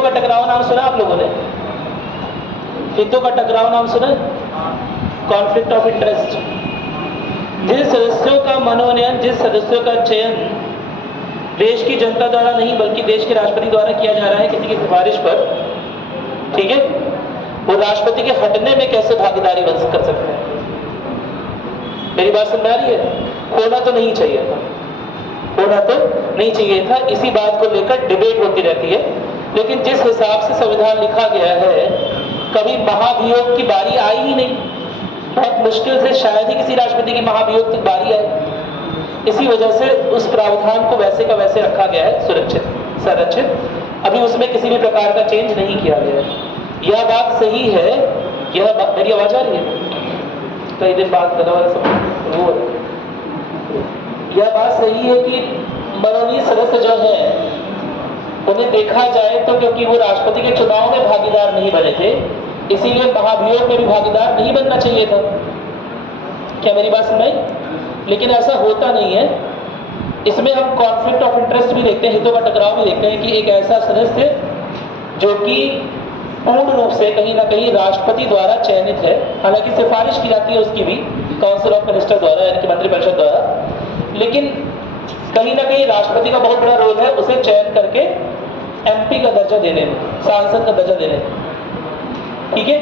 हितों का टकराव नाम सुना आप लोगों ने? हितों का टकराव नाम सुना? Conflict of interest. जिन सदस्यों का मनोनयन, जिस सदस्यों का चयन देश की जनता द्वारा नहीं बल्कि देश के राष्ट्रपति द्वारा किया जा रहा है किसी की सिफारिश पर, ठीक है, वो राष्ट्रपति के हटने में कैसे भागीदारी बन कर सकते हैं? मेरी बात समझ आ रही है? होना तो नहीं चाहिए था, होना तो नहीं चाहिए था। इसी बात को लेकर डिबेट होती रहती है। लेकिन जिस हिसाब से संविधान लिखा गया है, कभी महाभियोग की बारी आई ही नहीं। बहुत मुश्किल से शायद ही किसी राष्ट्रपति की महाभियोग की बारी आए। इसी वजह से उस प्रावधान को वैसे का वैसे रखा गया है, सुरक्षित, संरक्षित। अभी उसमें किसी भी प्रकार का चेंज नहीं किया गया है। यह बात सही है, यह बात, मेरी आवाज आ रही है? कई दिन बात करने वाले सब, यह बात सही है कि मनोनीत सदस्य जो है उन्हें देखा जाए तो क्योंकि वो राष्ट्रपति के चुनाव में भागीदार नहीं बने थे, इसीलिए महाभियोग में भी भागीदार नहीं बनना चाहिए था। क्या मेरी बात सुनाई? लेकिन ऐसा होता नहीं है। इसमें हम कॉन्फ्लिक्ट ऑफ इंटरेस्ट भी देखते हैं, हितों का टकराव भी देखते हैं कि एक ऐसा सदस्य जो कि पूर्ण रूप से कहीं ना कहीं राष्ट्रपति द्वारा चयनित है, हालांकि सिफारिश की जाती है उसकी भी काउंसिल ऑफ मिनिस्टर द्वारा, यानी कि मंत्रिपरिषद द्वारा, लेकिन कहीं ना कहीं राष्ट्रपति का बहुत बड़ा रोल है उसे चयन करके एमपी का दर्जा देने में, सांसद का दर्जा देने में, ठीक है।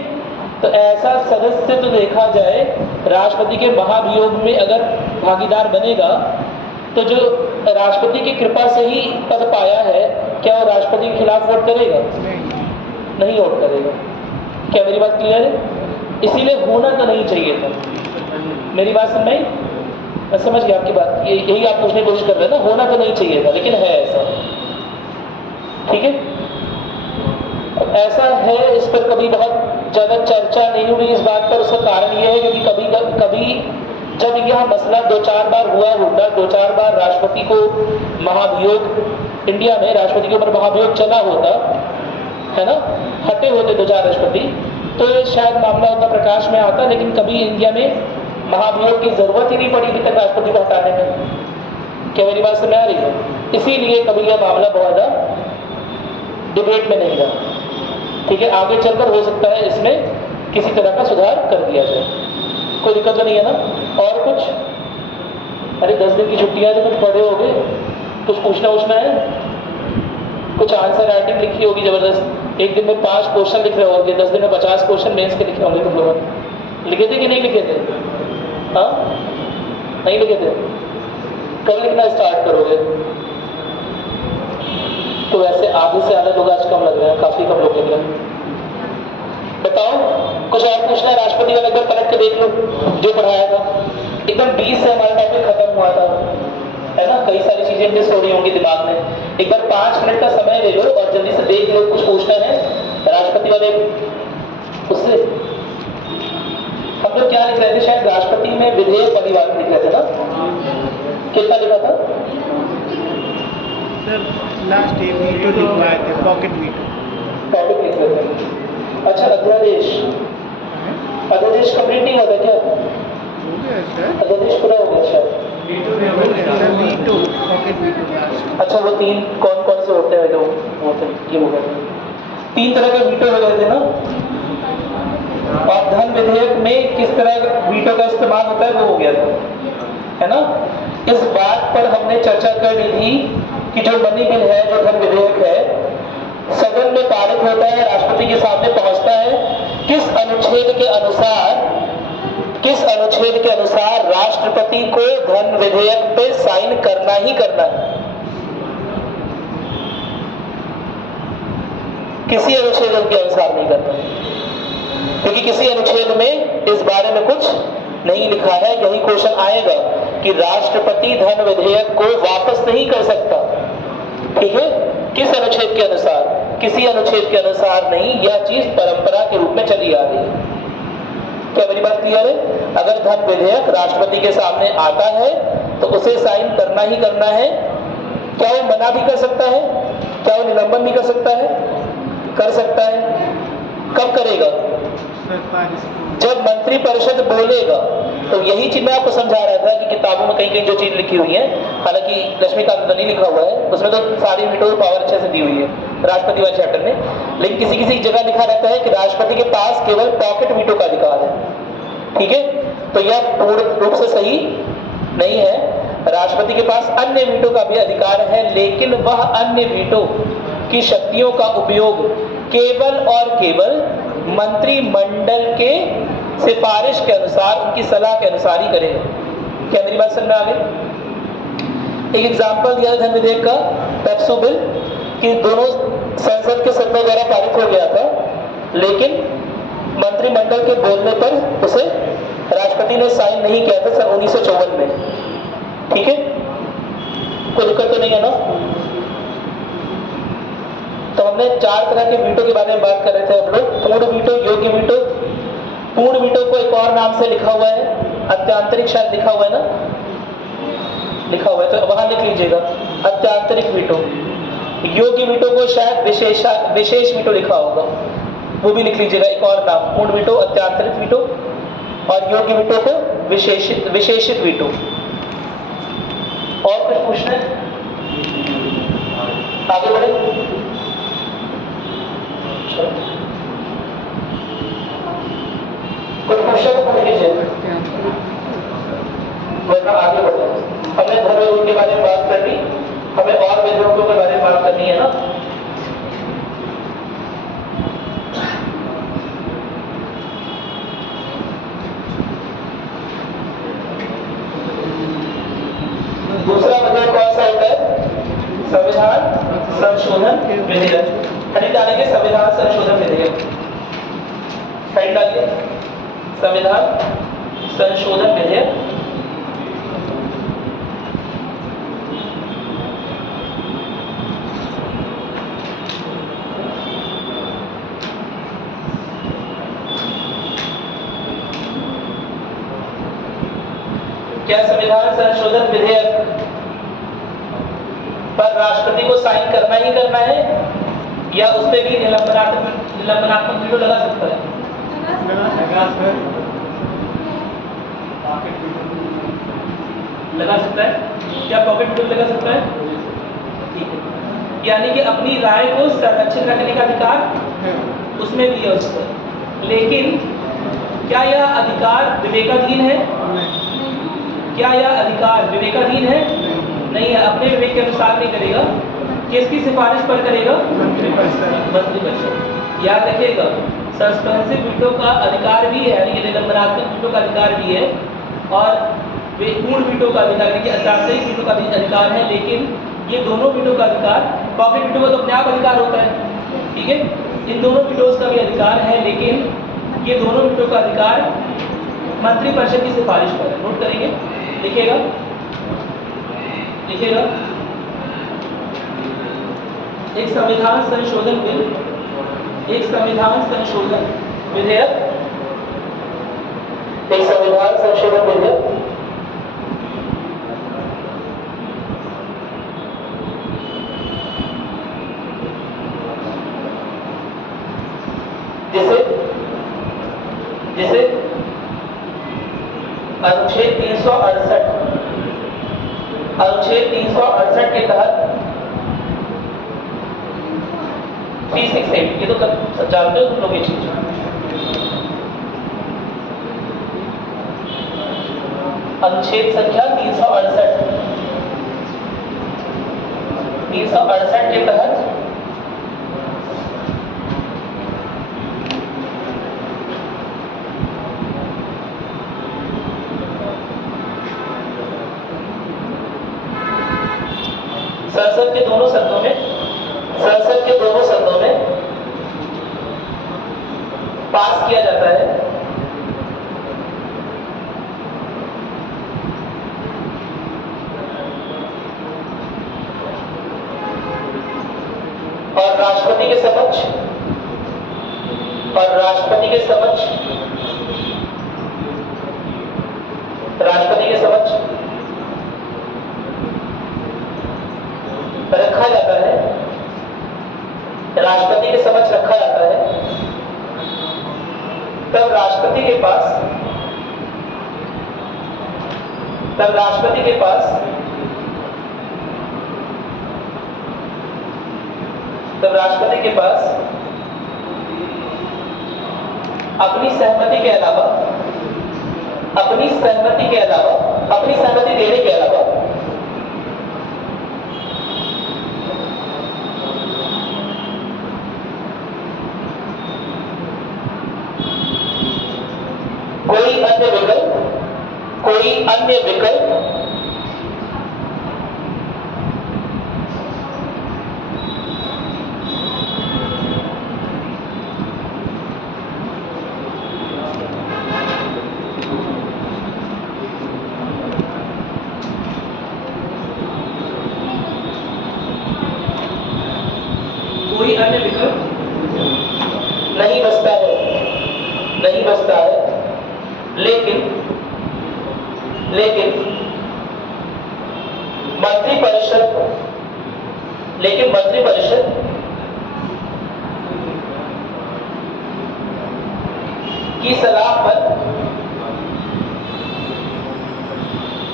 तो ऐसा सदस्य तो देखा जाए राष्ट्रपति के महाभियोग में अगर भागीदार बनेगा तो जो राष्ट्रपति की कृपा से ही पद पाया है, क्या वो राष्ट्रपति के खिलाफ वोट करेगा? नहीं वोट करेगा। क्या मेरी बात क्लियर है? इसीलिए होना तो नहीं चाहिए था। मेरी बात समझ में? मैं समझ गया आपकी बात, यही आप पूछने की कोशिश कर रहे हैं ना, होना तो नहीं चाहिए था लेकिन है ऐसा, ठीक है। ऐसा है, इस पर कभी बहुत ज़्यादा चर्चा नहीं हुई इस बात पर। उसका कारण यह है क्योंकि कभी जब यह मसला 2-4 बार हुआ होता, 2-4 बार राष्ट्रपति को महाभियोग, इंडिया में राष्ट्रपति के ऊपर महाभियोग चला होता है ना, हटे होते 2-4 राष्ट्रपति, तो शायद मामला उतना प्रकाश में आता, लेकिन कभी इंडिया में महाभियोग की जरूरत ही नहीं पड़ी अभी तक राष्ट्रपति को हटाने में। क्या मेरी बात समझ आ रही है? इसीलिए कभी यह मामला बहुत ज़्यादा डिबेट में नहीं रहा, ठीक है। आगे चलकर हो सकता है इसमें किसी तरह का सुधार कर दिया जाए, कोई दिक्कत तो नहीं है ना। और कुछ? अरे 10 दिन की छुट्टियां तो कुछ पढ़े हो गए, कुछ पूछना है, कुछ आंसर राइटिंग लिखी होगी जबरदस्त, एक दिन में 5 क्वेश्चन लिख रहे होंगे, 10 दिन में 50 क्वेश्चन मेंस के लिखे होंगे। तो पूरा लिखे थे कि नहीं लिखे थे? हाँ, नहीं लिखे थे? कब लिखना स्टार्ट करोगे? तो वैसे आधे से ज़्यादा लोग आज कम लग रहे हैं, काफी कम लोग लग रहे हैं। बताओ, कुछ और पूछना है? राष्ट्रपति वाला एक बार पलट के देख लो जो पढ़ाया था, एकदम 20 से हमारा टॉपिक खत्म हुआ था, है ना। कई सारी चीजें मिस हो रही होंगी दिमाग में। एक बार 5 मिनट का समय ले लो और जल्दी से देख लो, कुछ पूछना है राष्ट्रपति वाले उससे। हम लोग क्या लिख रहे थे? शायद राष्ट्रपति में विधेयक वाली बात लिख रहे थे ना। कितना लिखा था सर? लास्ट वीटो लिखवाए थे, पॉकेट वीटो, टॉपिक लिख रहे थे। अच्छा, अध्यादेश, अध्यादेश कंप्लीट नहीं हुआ था क्या? अध्यादेश पूरा हो गया शायद। Veto, pocket veto. अच्छा, वो 3 कौन कौन से होते हैं? वो ये हो गए 3 तरह के वीटो हो गए थे ना। और धन विधेयक में किस तरह वीटो का इस्तेमाल होता है वो हो गया था, है ना। इस बात पर हमने चर्चा कर ली थी कि जो मनी बिल है, जो धन विधेयक है, सदन में पारित होता है, राष्ट्रपति के सामने पहुंचता है, किस अनुच्छेद के अनुसार राष्ट्रपति को धन विधेयक पे साइन करना ही करना है। किसी अनुच्छेद के अनुसार नहीं करना, क्योंकि किसी अनुच्छेद में इस बारे में कुछ नहीं लिखा है। यही क्वेश्चन आएगा कि राष्ट्रपति धन विधेयक को वापस नहीं कर सकता, ठीक है। किस अनुच्छेद के अनुसार? किसी अनुच्छेद के अनुसार नहीं। यह चीज परंपरा के रूप में चली आ रही है। क्या मेरी बात क्लियर है? अगर धन विधेयक राष्ट्रपति के सामने आता है तो उसे साइन करना ही करना है। क्या वो मना भी कर सकता है? क्या वो निलंबन भी कर सकता है? कर सकता है। कब करेगा? सिफारिश जब मंत्री परिषद बोलेगा। तो यही चीज मैं आपको समझा रहा था कि किताबों में कहीं कहीं जो चीज लिखी हुई है, हालांकि लक्ष्मीकांत नहीं लिखा हुआ है, उसमें तो सारी वीटो पावर अच्छे से दी हुई है राष्ट्रपति वाले चैप्टर में, लेकिन किसी किसी जगह लिखा रहता है कि राष्ट्रपति के पास केवल पॉकेट वीटो का अधिकार है। ठीक है, तो यह पूर्ण रूप से सही नहीं है। राष्ट्रपति के पास अन्य वीटो का भी अधिकार है, लेकिन वह अन्य वीटो की शक्तियों का उपयोग केवल और केवल मंत्रिमंडल के सिफारिश के अनुसार, उनकी सलाह के अनुसार ही करेगा। क्या मेरी बात समझ में आ गई? एक एग्जाम्पल दिया धन विधेयक का, पेप्सू बिल, कि दोनों संसद के सदनों द्वारा पारित हो गया था, लेकिन मंत्रिमंडल के बोलने पर उसे राष्ट्रपति ने साइन नहीं किया था सन 1954 में। ठीक है, कोई दिक्कत तो नहीं है ना? तो हमने 4 तरह के वीटो के बारे में बात कर रहे थे हम लोग, पूर्ण वीटो, योग्य वीटो। पूर्ण वीटो को एक और नाम से लिखा हुआ है, अत्यांतरिक, शायद लिखा हुआ है ना, लिखा हुआ है तो वहां लिख लीजिएगा अत्यांतरिक वीटो। योग्य वीटो को शायद विशेष वीटो लिखा होगा, वो भी लिख लीजिएगा एक और नाम, पूर्ण वीटो, अत्यांतरिक वीटो, और योग्य वीटो को विशेषित वीटो। और कुछ पूछना है? आगे बढ़े। कुछ क्वेश्चन पूछ लीजिए, वरना आगे बढ़े। हमने धर्म के बारे में बात कर ली, हमें और विधेयकों के बारे में बात करनी है ना। दूसरा विधेयक कौन सा होता है? संविधान संशोधन विधेयक। हेडिंग डालेंगे संविधान संशोधन विधेयक। हेडिंग डालिए संविधान संशोधन विधेयक। क्या संविधान संशोधन विधेयक पर राष्ट्रपति को साइन करना ही करना है, या उस पर भी निलंबनात्मक वीटो लगा सकता है? लगा सकता है। क्या पॉकेट वीटो लगा सकता है? ठीक है, यानी कि अपनी राय को संरक्षित रखने का अधिकार उसमें भी है उसको। लेकिन क्या यह अधिकार विवेकाधीन है? क्या यह अधिकार विवेकाधीन है? नहीं है, अपने विवेक के अनुसार नहीं करेगा। किसकी सिफारिश पर करेगा? मंत्रिपरिषद। याद रखिएगा, सस्पेंसिव वीटो का अधिकार भी है, यानी निलंबनात्मक वीटो का अधिकार भी है, और पूर्ण वीटो का अधिकार, यानी अत्यांतरिक वीटो का भी अधिकार है। लेकिन ये दोनों वीटो का अधिकार, पॉकेट वीटो का तो अपने आप अधिकार होता है, ठीक है, इन दोनों वीटोज का भी अधिकार है, लेकिन ये दोनों वीटो का अधिकार मंत्रिपरिषद की सिफारिश पर है। नोट करेंगे, लिखिएगा लिखिएगा। एक संविधान संशोधन बिल, एक संविधान संशोधन विधेयक, एक संविधान संशोधन विधेयक जिसे अनुच्छेद 368 के तहत 368, ये तो जानते हो तुम लोग ये चीज, अनुच्छेद संख्या 368 के तहत संसद के दोनों सदनों में पास किया जाता है और राष्ट्रपति के समक्ष रखा जाता है, राष्ट्रपति के समक्ष रखा जाता है तब राष्ट्रपति के पास अपनी सहमति देने के अलावा कोई अन्य विकल्प नहीं बचता है, लेकिन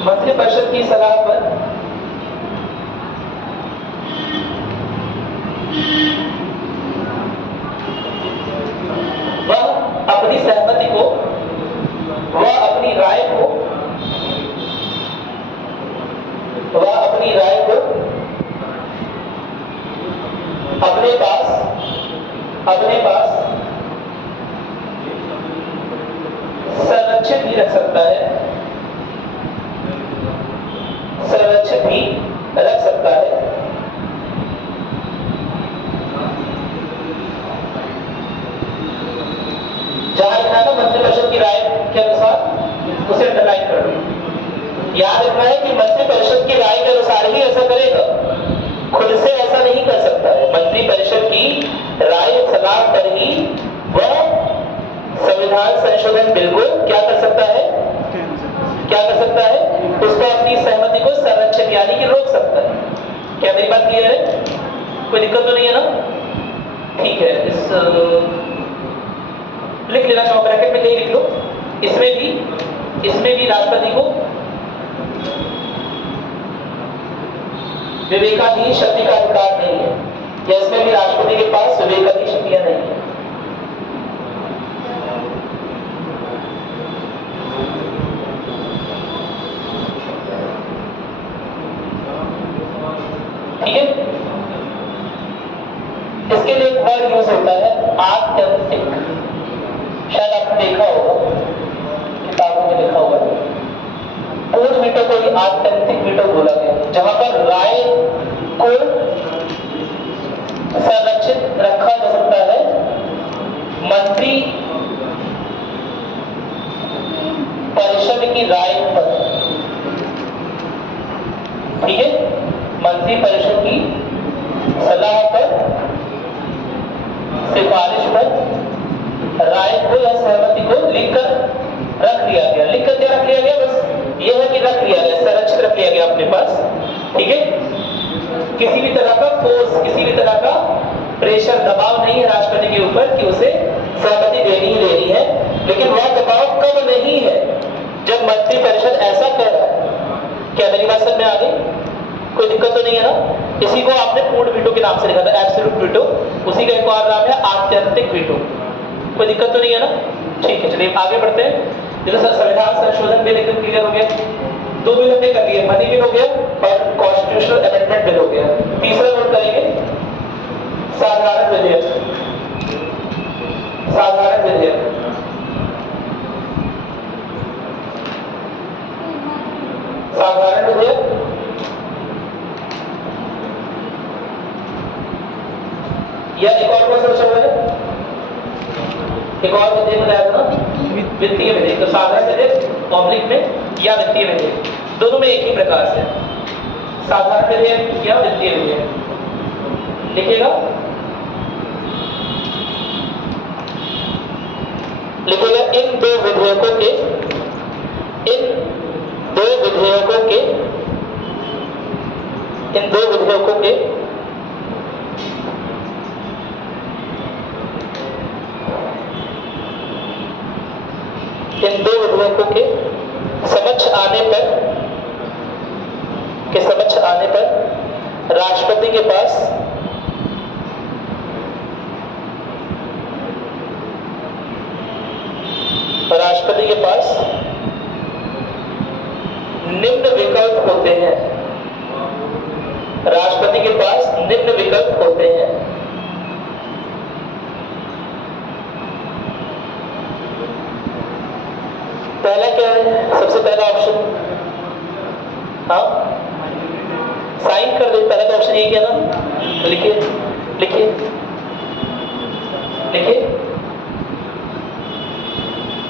मंत्रिपरिषद की सलाह पर वह अपनी सहमति को, वह अपनी राय को अपने पास संरक्षित भी रख सकता है, जहां लिखा है ना मंत्रिपरिषद की राय के अनुसार, उसे अंडरलाइन कर दो। याद रखना है कि मंत्रिपरिषद की राय के अनुसार ही ऐसा करेगा, खुद से ऐसा नहीं कर सकता है। मंत्रिपरिषद की राय सलाह पर ही वह संविधान संशोधन बिल को क्या कर सकता है, उसको अपनी सहमति को संरक्षित यानी कि रोक सकता है। क्या मेरी बात क्लियर है? कोई दिक्कत तो नहीं है ना? ठीक है, लिख लेना चाहो, ब्रैकेट में कहीं लिख लो। इसमें भी राष्ट्रपति को विवेकाधीन शक्ति का अधिकार नहीं है, या इसमें भी राष्ट्रपति के पास विवेकाधीन शक्तियां नहीं है। ठीक है, इसके लिए एक वर्ड यूज होता है आत्यंतिक। शायद आपने देखा होगा, किताबों में लिखा होगा, पूर्ण वीटो को ही आत्यंतिक वीटो बोला गया, जहां पर राय को संरक्षित रखा जा सकता है मंत्री परिषद की राय पर। ठीक है, मंत्री परिषद की सलाह पर, सिफारिश पर राय को या सहमति को लिखकर रख लिया गया। लिखकर क्या रख लिया गया? बस यह है कि रख लिया गया, संरक्षित रख लिया गया अपने पास। ठीक है, किसी भी तरह का फोर्स, किसी भी तरह का प्रेशर, दबाव नहीं है राष्ट्रपति के ऊपर कि उसे सहमति देनी ही देनी है। लेकिन वह दबाव कब नहीं है? जब मंत्रिपरिषद ऐसा कर रहा है। क्या मेरी बात समझ में आ गई? कोई दिक्कत तो नहीं है ना? इसी को आपने पूर्ण वीटो के नाम से लिखा था, एब्सोल्यूट वीटो। उसी का एक और नाम है आत्यंतिक वीटो। कोई दिक्कत तो नहीं है ना? ठीक है, चलिए आगे बढ़ते हैं। जैसे संविधान संशोधन बिल एकदम क्लियर हो गया, 2 बिल हमने कर दिए, मनी बिल हो गया और कॉन्स्टिट्यूशनल अमेंडमेंट बिल हो गया। तीसरा नोट करेंगे साधारण विधेयक। साधारण विधेयक या एक और कौन सा विषय है? एक और विधेयक बताया था ना, वित्तीय विधेयक। तो साधारण विधेयक ऑब्लिक में या वित्तीय विधेयक, दोनों में एक ही प्रकार से साधारण विधेयक या वित्तीय विधेयक लिखेगा। इन दो विधेयकों के इन दो विधेयकों के समझ आने पर राष्ट्रपति के पास निम्न विकल्प होते हैं। राष्ट्रपति के पास निम्न विकल्प होते हैं। पहला क्या है? सबसे पहला ऑप्शन, हाँ साइन कर दे। पहला तो ऑप्शन यही है ना, लिखिए लिखिए लिखिए।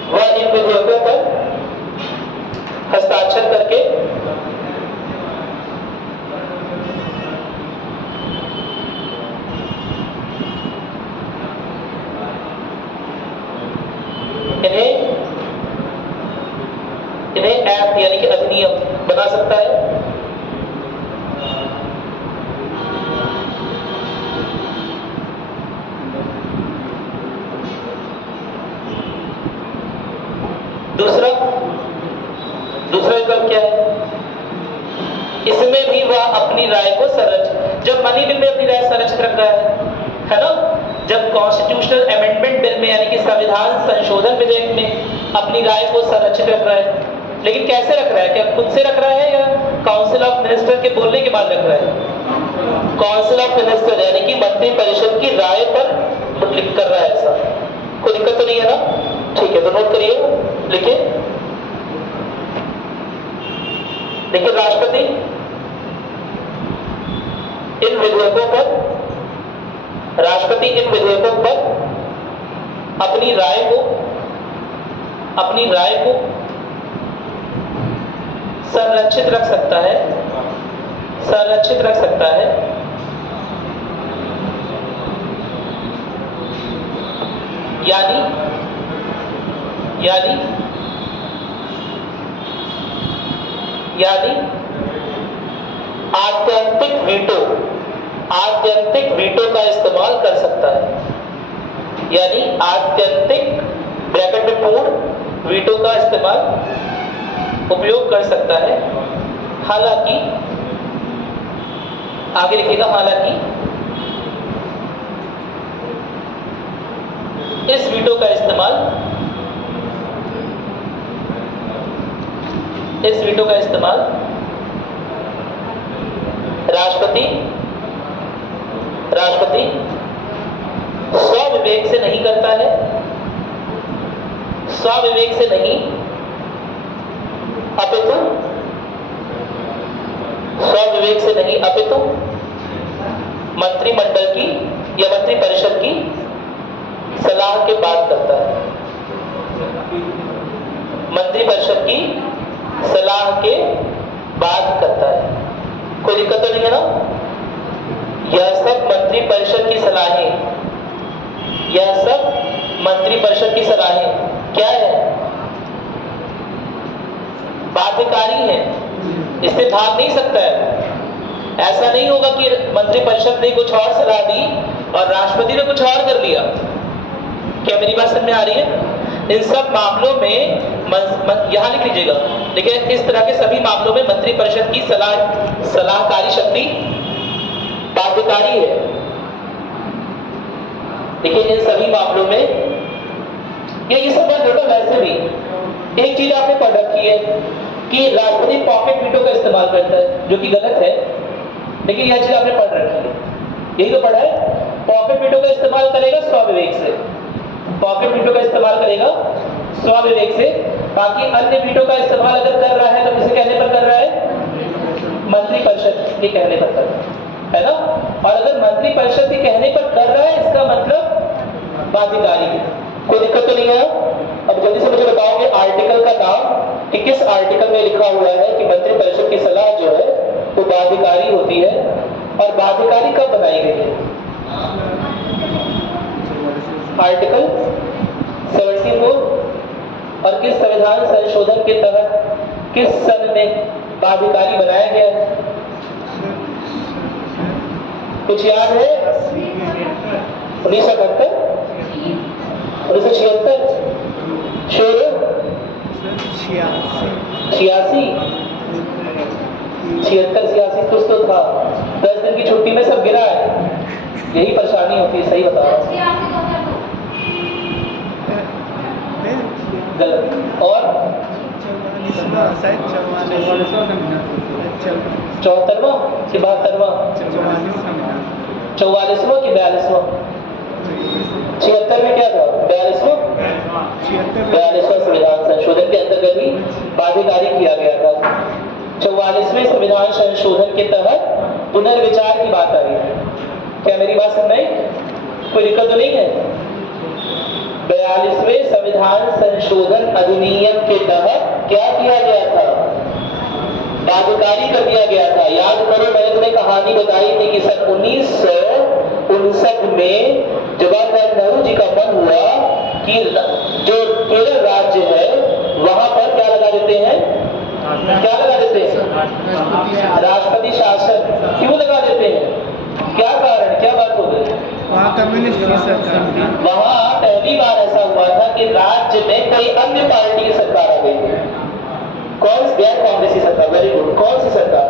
वह इन विधेयकों पर हस्ताक्षर करके इन्हें एक्ट यानी कि अधिनियम बना सकता है। दूसरा विकल्प क्या है? इसमें भी वह अपनी राय को जब मनी बिल में अपनी राय संरक्षित रख रहा है ना, जब कॉन्स्टिट्यूशनल अमेंडमेंट बिल में यानी कि संविधान संशोधन विधेयक में अपनी राय को संरक्षित रख रहा है। लेकिन कैसे रख रहा है? क्या खुद से रख रहा है या काउंसिल ऑफ मिनिस्टर के बोलने के बाद रख रहा है? काउंसिल ऑफ मिनिस्टर यानी कि मंत्री परिषद की राय पर लिख कर रहा है। ऐसा कोई दिक्कत तो नहीं है ना? ठीक है, तो नोट करिए, लिखिए। देखिए, राष्ट्रपति इन विधेयकों पर अपनी राय को संरक्षित रख सकता है। यानी आत्यंतिक वीटो का इस्तेमाल कर सकता है। यानी आत्यंतिक ब्रैकेट में पूर्ण वीटो का उपयोग कर सकता है। हालांकि आगे लिखेगा, हालांकि इस वीटो का इस्तेमाल राष्ट्रपति स्वविवेक से नहीं करता है। अपितु मंत्रिमंडल की या मंत्री परिषद की सलाह के बाद करता है। कोई दिक्कत तो नहीं है ना? यह सब मंत्री परिषद की सलाहें क्या है? बाध्यकारी है, इससे भाग नहीं सकता है। ऐसा नहीं होगा कि मंत्री परिषद ने कुछ और सलाह दी और राष्ट्रपति ने कुछ और कर लिया। क्या मेरी बात समझ में आ रही है? इन सब मामलों में यहां लिख लीजिएगा, लेकिन इस तरह के सभी मामलों में मंत्री परिषद की सलाहकारी शक्ति बाध्यकारी है। लेकिन इन सभी मामलों में ये सब बात बेटा, वैसे भी एक चीज आपने पढ़ रखी है कि राष्ट्रपति पॉकेट वीटो का इस्तेमाल करता है, जो कि गलत है। लेकिन यह चीज आपने पढ़ रखी है, यही तो पढ़ा है। पॉकेट वीटो का इस्तेमाल करेगा स्वविवेक से, बाकी अन्य वीटो का इस्तेमाल अगर कर रहा है तो किसी कहने पर कर रहा है? मंत्री परिषद के कहने पर कर रहा है ना। और अगर मंत्री परिषद के कहने पर कर रहा है, इसका मतलब बाध्यकारी है। कोई दिक्कत तो नहीं है? अब जल्दी से मुझे बताओगे आर्टिकल का नाम, कि किस आर्टिकल में लिखा हुआ है कि मंत्री परिषद की सलाह जो है वो बाध्यकारी होती है, और बाध्यकारी कब बनाई गई है? आर्टिकल 74। और किस संविधान संशोधन के तहत किस सन में बाध्यकारी बनाया गया है? कुछ याद है? 1978, 1976? श्योर? 86 76 86 कुछ तो था। 10 दिन की छुट्टी में सब गिरा है, यही परेशानी होती है। सही बता रहा हूं, गलत। और 74वां कि 72वां, 44वां कि 42वां? 76 में क्या था? 42वां संविधान संशोधन के अंतर्गत ही बाध्यकारी किया गया था। 44वें संविधान संशोधन के तहत पुनर्विचार की बात आई है। क्या मेरी बात सुन रहे? कोई दिक्कत तो नहीं है? 42वें संविधान संशोधन अधिनियम के तहत क्या किया गया था? बाध्यकारी कर दिया गया था। याद करो, मैंने तुम्हें कहानी बताई थी कि सन 1959 में जवाहरलाल नेहरू जी का मन हुआ कि जो केरल राज्य है वहां पर क्या लगा देते हैं? क्या लगा देते हैं? राष्ट्रपति शासन। क्यों लगा देते हैं? क्या कारण, क्या बात हो गई? वहाँ कम्युनिस्ट की सरकार थी। वहां पहली बार ऐसा हुआ था कि राज्य में कोई अन्य पार्टी की सरकार आ गई थी। कौन सी? गैर कांग्रेसी सरकार। Very good. कौन सी सरकार?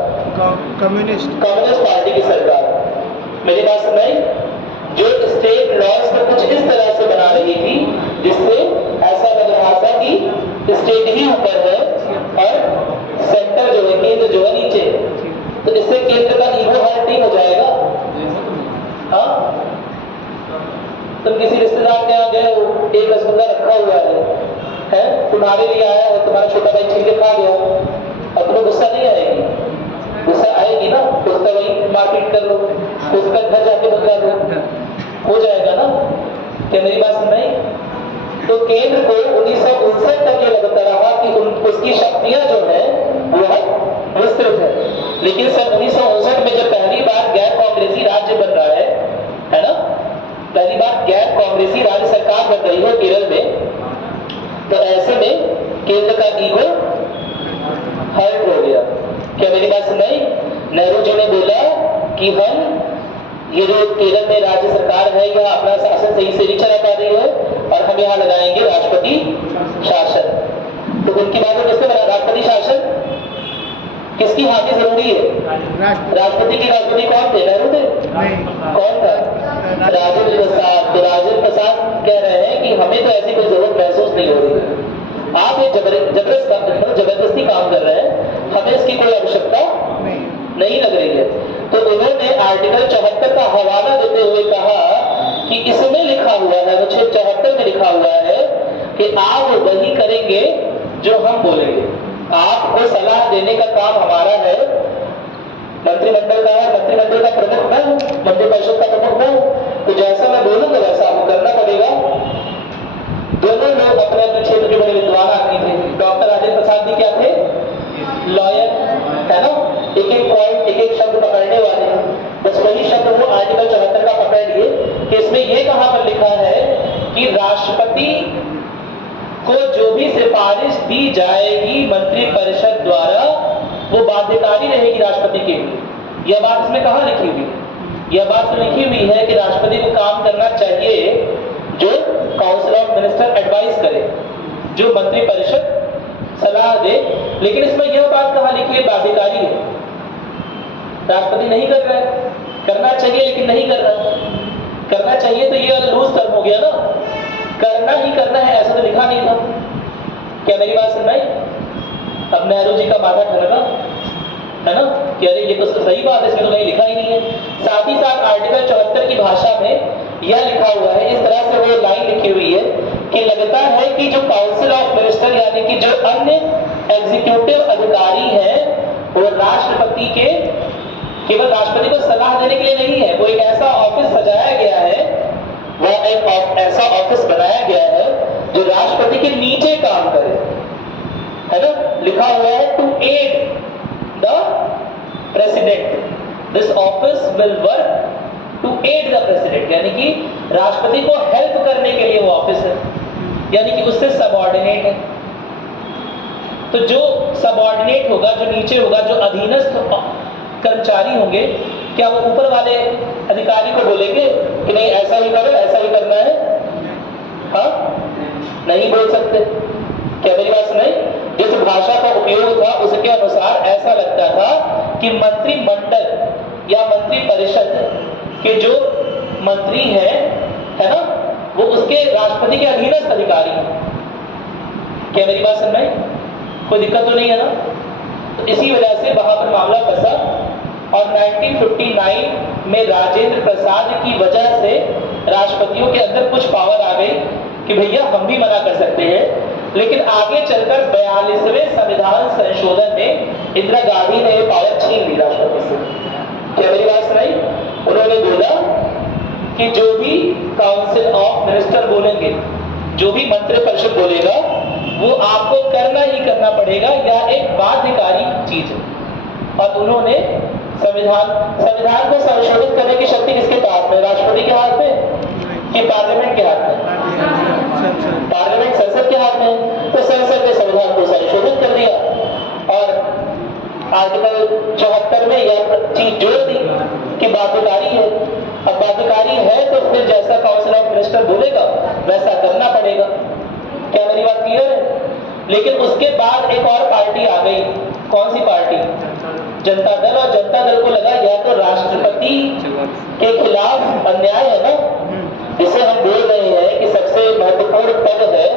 कम्युनिस्ट पार्टी की सरकार। मेरी बात सुन रही? जो स्टेट लॉज को कुछ इस तरह से बना रही थी जिससे ऐसा लग रहा था कि स्टेट ही ऊपर है और सेंटर जो है, केंद्र जो है नीचे। तो इससे केंद्र का ईगो हर्ट नहीं हो जाएगा? हाँ, तुम किसी रिश्तेदार के यहाँ गए हो, एक रसगुल्ला रखा हुआ है, तुम्हारे लिए आया है, तुम्हारा छोटा भाई छीन के खा गया, और तुम्हें गुस्सा नहीं आएगी? गुस्सा आएगी ना? उसका वही मारपीट कर लो, उसका घर जाके बदला लो, हो जाएगा ना? क्या मेरी बात सुन रही? तो केंद्र को 1959 तक ये लगता रहा कि उसकी शक्तियां जो है वह विस्तृत है, लेकिन सन 1959 में जब पहली बार गैर कांग्रेसी राज्य बन रहा है ना, पहली बार गैर कांग्रेसी राज्य सरकार बन रही है केरल में, तो ऐसे में केंद्र का ईगो हर्ट हो गया। क्या मेरी बात सुन रही? नेहरू जी ने बोला कि हम ये जो केरल में राज्य सरकार है यह अपना शासन सही से नहीं चला पा रही है और हम यहाँ लगाएंगे राष्ट्रपति शासन। तो उनकी बात में किसने बना? राष्ट्रपति शासन किसकी हामी जरूरी है? राष्ट्रपति की राष्ट्रपति कौन थे? नेहरू थे? कौन था? राजेंद्र प्रसाद। तो राजेंद्र प्रसाद कह रहे हैं कि हमें तो ऐसी कोई जरूरत महसूस नहीं हो रही, आप ये जबरदस्ती काम कर रहे हैं, हमें इसकी कोई आवश्यकता नहीं लग रही है। तो उन्होंने आर्टिकल 74 का हवाला देते हुए कहा कि इसमें लिखा हुआ है, अनुच्छेद 74 में लिखा हुआ है कि आप वही करेंगे जो हम बोलेंगे, आपको सलाह देने का काम हमारा है। मंत्रिमंडल का है, मंत्रिमंडल का प्रमुख मैं हूं, मंत्रिपरिषद का प्रमुख मैं हूं, तो जैसा मैं बोलूंगा वैसा आपको करना पड़ेगा। दोनों लोग अपने अपने क्षेत्र के बड़े विद्वान आदमी थे। डॉक्टर राजेंद्र प्रसाद जी क्या थे? लॉयर, है ना? एक एक पॉइंट, एक एक शब्द पकड़ने वाले। बस वही शब्द वो आर्टिकल 74 का पकड़ लिए कि इसमें यह कहां पर लिखा है कि राष्ट्रपति को जो भी सिफारिश दी जाएगी मंत्रिपरिषद द्वारा वो बाध्यकारी रहेगी राष्ट्रपति के लिए। यह बात इसमें कहां लिखी हुई? यह बात तो लिखी हुई है कि राष्ट्रपति को काम करना चाहिए जो काउंसिल ऑफ मिनिस्टर एडवाइस करे, जो मंत्रिपरिषद सलाह दे, लेकिन इसमें यह बात कहां लिखी है? बाध्यकारी है, राष्ट्रपति नहीं कर रहा है। करना चाहिए लेकिन नहीं कर रहा। करना चाहिए तो ये लूज टर्म हो गया ना, करना ही करना है ऐसा तो लिखा नहीं था। क्या मेरी बात सुन रही? अब नेहरू जी का माथा ठनका, है ना, कि अरे ये तो सही बात है, इसमें तो कहीं लिखा ही नहीं है। साथ ही साथ आर्टिकल 74 की भाषा में यह लिखा हुआ है, इस तरह से वो लाइन लिखी हुई है कि लगता है कि जो काउंसिल ऑफ मिनिस्टर यानी कि जो अन्य एग्जीक्यूटिव अधिकारी हैं वो राष्ट्रपति के केवल राष्ट्रपति को सलाह देने के लिए नहीं है, वो एक ऐसा ऑफिस सजाया गया है, वह एक ऐसा ऑफिस बनाया गया है जो राष्ट्रपति के नीचे काम करे, है ना? लिखा हुआ है to aid the president, this office will work to aid the president, यानी कि राष्ट्रपति को हेल्प करने के लिए वो ऑफिस है, यानी कि उससे सबऑर्डिनेट है। तो जो सबऑर्डिनेट होगा, जो नीचे होगा, जो अधीनस्थ कर्मचारी होंगे, क्या वो ऊपर वाले अधिकारी को बोलेंगे कि नहीं ऐसा ही करो, ऐसा ही करना है? हाँ, नहीं बोल सकते। क्या मेरी बात सुनाई? जिस भाषा का उपयोग था कि जो मंत्री है ना, वो उसके राष्ट्रपति के अधीनस्थ अधिकारी है। क्या मेरी बात सुन रहे हैं? कोई दिक्कत तो नहीं है ना? तो इसी वजह से वहां पर मामला फंसा और 1959 में राजेंद्र प्रसाद की वजह से राष्ट्रपतियों के अंदर कुछ पावर आ गई कि भैया हम भी मना कर सकते हैं। लेकिन आगे चलकर 42वें संविधान संशोधन में इंदिरा गांधी ने ये पावर छीन ली राष्ट्रपति से। क्या मेरी बात सुनाई? उन्होंने बोला कि जो भी काउंसिल ऑफ मिनिस्टर बोलेंगे, जो भी मंत्रिपरिषद बोलेगा, वो आपको करना ही करना पड़ेगा या एक बाध्यकारी चीज है। और उन्होंने संविधान को संशोधित करने की शक्ति किसके पास है? राष्ट्रपति के हाथ में कि पार्लियामेंट के हाथ में? पार्लियामेंट संसद के हाथ में। तो संसद ने संविधान को संशोधित कर दिया और आर्टिकल 74 में यह चीज जोड़ दी कि बाध्यकारी है। अब बाध्यकारी है तो फिर जैसा काउंसिल ऑफ मिनिस्टर बोलेगा वैसा करना पड़ेगा। क्या मेरी बात क्लियर है? लेकिन उसके बाद एक और पार्टी आ गई। कौन सी पार्टी? जनता दल। और जनता दल को लगा या तो राष्ट्रपति के खिलाफ अन्याय है ना, जिसे हम बोल रहे हैं कि सबसे महत्वपूर्ण पद है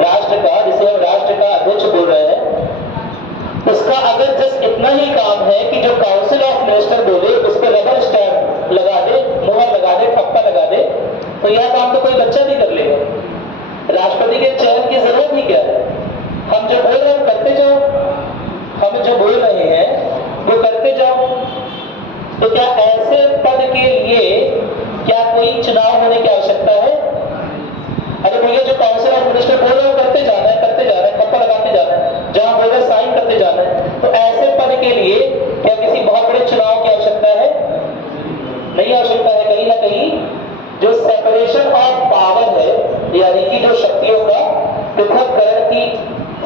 राष्ट्र का, जिसे हम राष्ट्र का अध्यक्ष बोल रहे हैं, उसका अगर जस्ट इतना ही काम है कि जो काउंसिल ऑफ मिनिस्टर बोले उस पर रबर स्टैम्प लगा दे, मोहर लगा दे, ठप्पा लगा दे, तो यह काम तो कोई बच्चा भी कर लेगा। राष्ट्रपति के चयन की जरूरत ही क्या है? हम जो बोल रहे हैं करते जाओ, हम जो बोल रहे हैं वो करते जाओ। तो क्या ऐसे पद के लिए क्या कोई चुनाव होने की आवश्यकता है? अरे भैया जो काउंसिल ऑफ मिनिस्टर बोल रहे हो करते जाना है, करते जाना है, ठप्पा लगाते जाना है, जहां बोल रहे साइन करते जाना है। तो ऐसे पद के लिए क्या किसी बहुत बड़े चुनाव की आवश्यकता है? नहीं आवश्यकता है। कहीं ना कहीं जो सेपरेशन ऑफ पावर है, यानी कि जो शक्तियों का पृथककरण की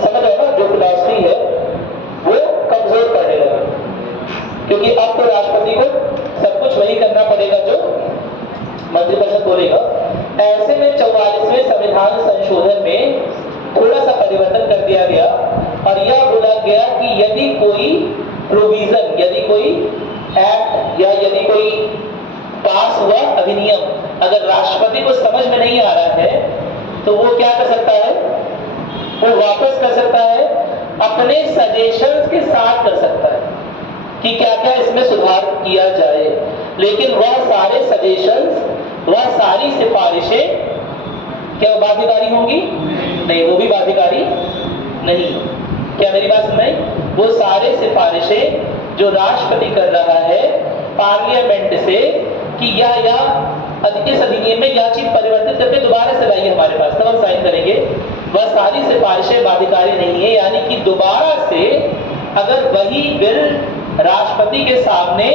समझ है ना, जो फिलॉसफी है, वो कमजोर पड़ने लगा। क्योंकि अब तो राष्ट्रपति को सब कुछ वही करना पड़ेगा जो मंत्रिपरिषद बोलेगा। ऐसे में 44वें संविधान संशोधन में थोड़ा सा परिवर्तन कर दिया गया और यह बोला गया कि यदि कोई प्रोविजन, यदि कोई एक्ट या यदि कोई पास हुआ अधिनियम अगर राष्ट्रपति को समझ में नहीं आ रहा है तो वो क्या कर सकता है? वो वापस कर सकता है, अपने सजेशंस के साथ कर सकता है कि क्या क्या इसमें सुधार किया जाए। लेकिन वह सारे सजेशंस, वह सारी सिफारिशें क्या बाध्यकारी होंगी? नहीं, वो भी बाध्यकारी नहीं। क्या मेरी बात सुन रहे? वो सारे सिफारिशें जो राष्ट्रपति कर रहा है पार्लियामेंट से कि इस अधिनियम में यह चीज परिवर्तित करके दोबारा से लाइए हमारे पास, तब हम साइन करेंगे, वह सारी सिफारिशें बाध्यकारी नहीं है। यानी कि दोबारा से अगर वही बिल राष्ट्रपति के सामने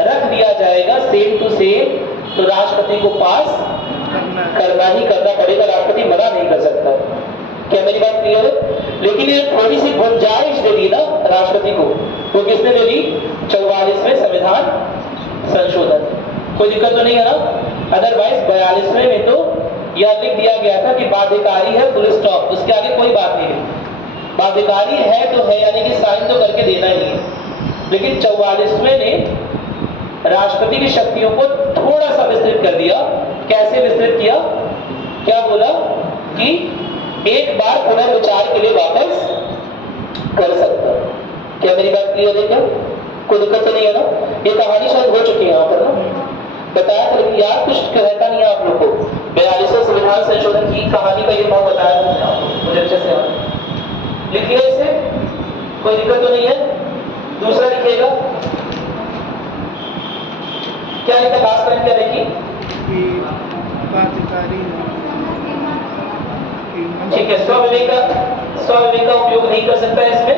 रख दिया जाएगा सेम टू सेम, तो राष्ट्रपति को पास करना ही करना पड़ेगा। राष्ट्रपति मना नहीं कर सकता। क्या मेरी बात क्लियर है? लेकिन ये थोड़ी सी गुंजाइश दे दी ना राष्ट्रपति को, वो किसने दे दी? 44वें संविधान संशोधन। कोई दिक्कत तो नहीं है ना? अदरवाइज 42वें में तो यह लिख दिया गया था कि बाध्यकारी है, फुल स्टॉप, उसके आगे कोई बात नहीं है। बाध्यकारी है तो है, यानी कि साइन तो करके देना ही है। लेकिन 44वें ने राष्ट्रपति की शक्तियों को थोड़ा सा विस्तृत कर दिया। कैसे विस्तृत किया? क्या बोला कि एक बार पुनर्विचार के लिए वापस कर सकता। क्या मेरी बात क्लियर है? क्या कोई दिक्कत तो नहीं है ना? ये कहानी शायद हो चुकी है यहाँ पर ना, बताया था, लेकिन यार कुछ कहता नहीं है आप लोग को। 42वें संविधान संशोधन की कहानी का ये भाव बताया था आपको, मुझे अच्छे से याद। लिखिए इसे, कोई दिक्कत तो नहीं है? दूसरा लिखिएगा, क्या लिखा? खास करके क्या लिखी? ठीक है, स्वविवेक का उपयोग नहीं कर सकता है इसमें।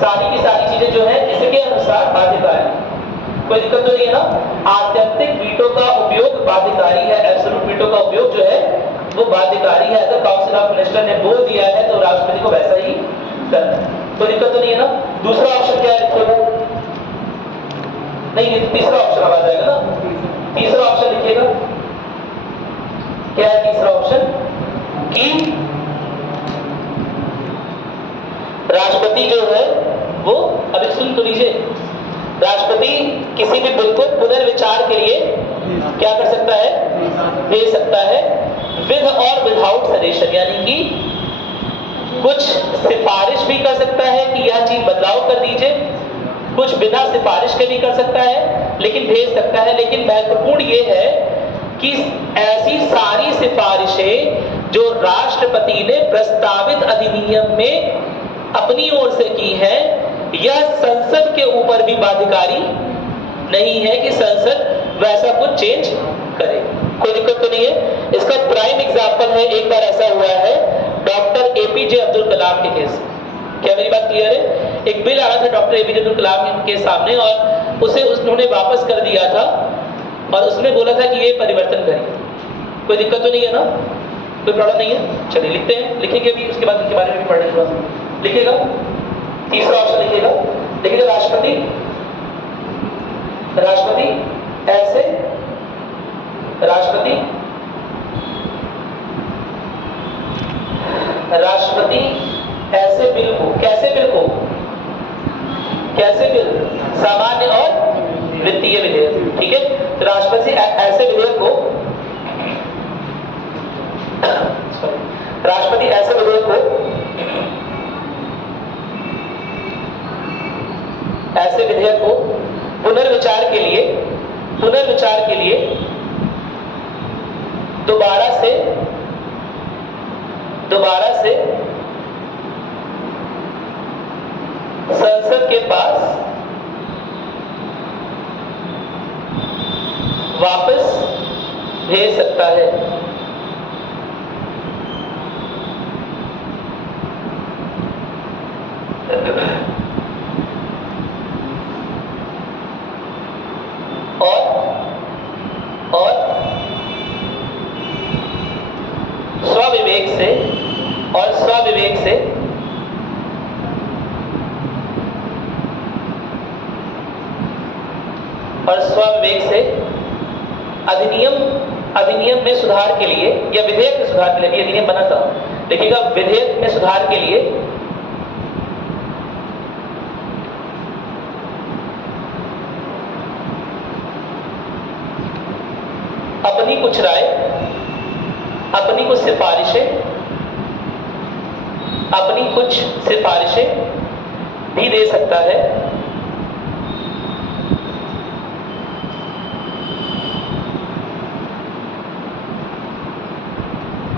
सारी की सारी चीजें जो है इसके अनुसार बाध्यकारी, कोई दिक्कत तो नहीं है ना? आत्यंतिक वीटो का उपयोग बाध्यकारी है, एब्सोल्यूट वीटो का उपयोग जो है वो बाध्यकारी है। अगर काउंसिल ऑफ मिनिस्टर ने बोल दिया है तो राष्ट्रपति को वैसा ही करना है। कोई दिक्कत तो नहीं है ना? दूसरा ऑप्शन क्या लिखेगा? नहीं, तीसरा ऑप्शन आ जाएगा ना। तीसरा ऑप्शन लिखिएगा। क्या है तीसरा ऑप्शन? कि राष्ट्रपति जो है वो, अभी सुन तो लीजिए, राष्ट्रपति किसी भी बिल को पुनर्विचार के लिए क्या कर सकता है, भेज सकता है, विद और विदाउट सजेशन, यानी कि कुछ सिफारिश भी कर सकता है कि यह चीज बदलाव कर दीजिए, कुछ बिना सिफारिश के भी कर सकता है, लेकिन भेज सकता है। लेकिन महत्वपूर्ण ये है कि ऐसी सारी सिफारिशें जो राष्ट्रपति ने प्रस्तावित अधिनियम में अपनी ओर से की है, यह संसद के ऊपर भी बाध्यकारी नहीं है कि संसद वैसा कुछ चेंज करे। कोई दिक्कत तो नहीं है। इसका प्राइम एग्जाम्पल है, एक बार ऐसा हुआ है डॉक्टर एपीजे अब्दुल कलाम के केस। क्या मेरी बात क्लियर है? एक बिल आया था डॉक्टर एपीजे अब्दुल कलाम के सामने और उसे उन्होंने वापस कर दिया था और उसने बोला था कि ये परिवर्तन करिए। कोई दिक्कत तो नहीं है ना? कोई प्रॉब्लम नहीं है? चलिए लिखते हैं, लिखेंगे भी, उसके बाद उसके बारे में भी पढ़ेंगे थोड़ा सा। लिखेगा, तीसरा ऑप्शन लिखिएगा, लिखिएगा राष्ट्रपति ऐसे राष्ट्रपति ऐसे बिल को, कैसे बिल, सामान्य और वित्तीय विधेयक, ठीक है। तो राष्ट्रपति ऐसे विधेयक को पुनर्विचार के लिए दोबारा से संसद के पास वापस भेज सकता है। और स्वविवेक से अधिनियम में सुधार के लिए या विधेयक में सुधार के लिए, अधिनियम बना था, देखिएगा विधेयक में सुधार के लिए अपनी कुछ राय, अपनी कुछ सिफारिशें भी दे सकता है।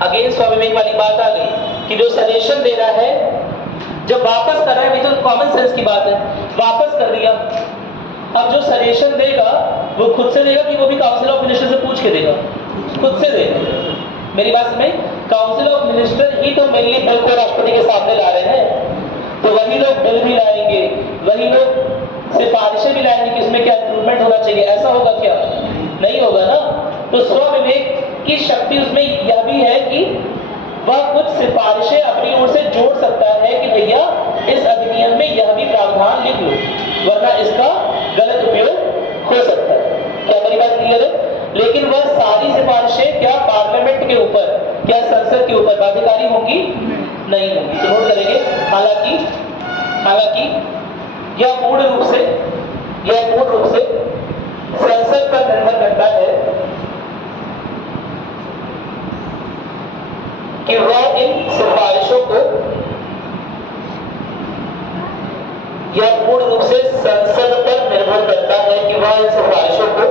अगेन स्वाविवेक वाली बात आ गई कि जो सजेशन दे रहा है, जब वापस कर रहा है, तो कॉमन सेंस की बात है, वापस कर दिया। अब जो सजेशन देगा वो खुद से देगा कि वो भी काउंसिल ऑफ मिनिस्टर से पूछ के देगा? खुद से देगा। मेरी बात में काउंसिल ऑफ मिनिस्टर ही तो मेनली बिल को राष्ट्रपति के सामने ला रहे हैं, तो वही लोग बिल भी लाएंगे, वही लोग सिफारिशें भी लाएंगे कि इसमें क्या इंप्रूवमेंट होना चाहिए। ऐसा होगा क्या? नहीं होगा ना। तो स्वविवेक की शक्ति उसमें यह भी है कि वह कुछ सिफारिशें अपनी ओर से जोड़ सकता है कि भैया इस अधिनियम में यह भी प्रावधान लिख लो, वरना इसका गलत उपयोग हो सकता है। क्या मेरी बात क्लियर है? लेकिन वह सारी सिफारिशें क्या पार्लियामेंट के ऊपर, क्या संसद के ऊपर बाध्यकारी होंगी? नहीं होंगी। तो नोट करेंगे, हालांकि यह पूर्ण रूप से संसद पर निर्भर करता है कि वह इन सिफारिशों को, यह पूर्ण रूप से संसद पर निर्भर करता है कि वह इन सिफारिशों को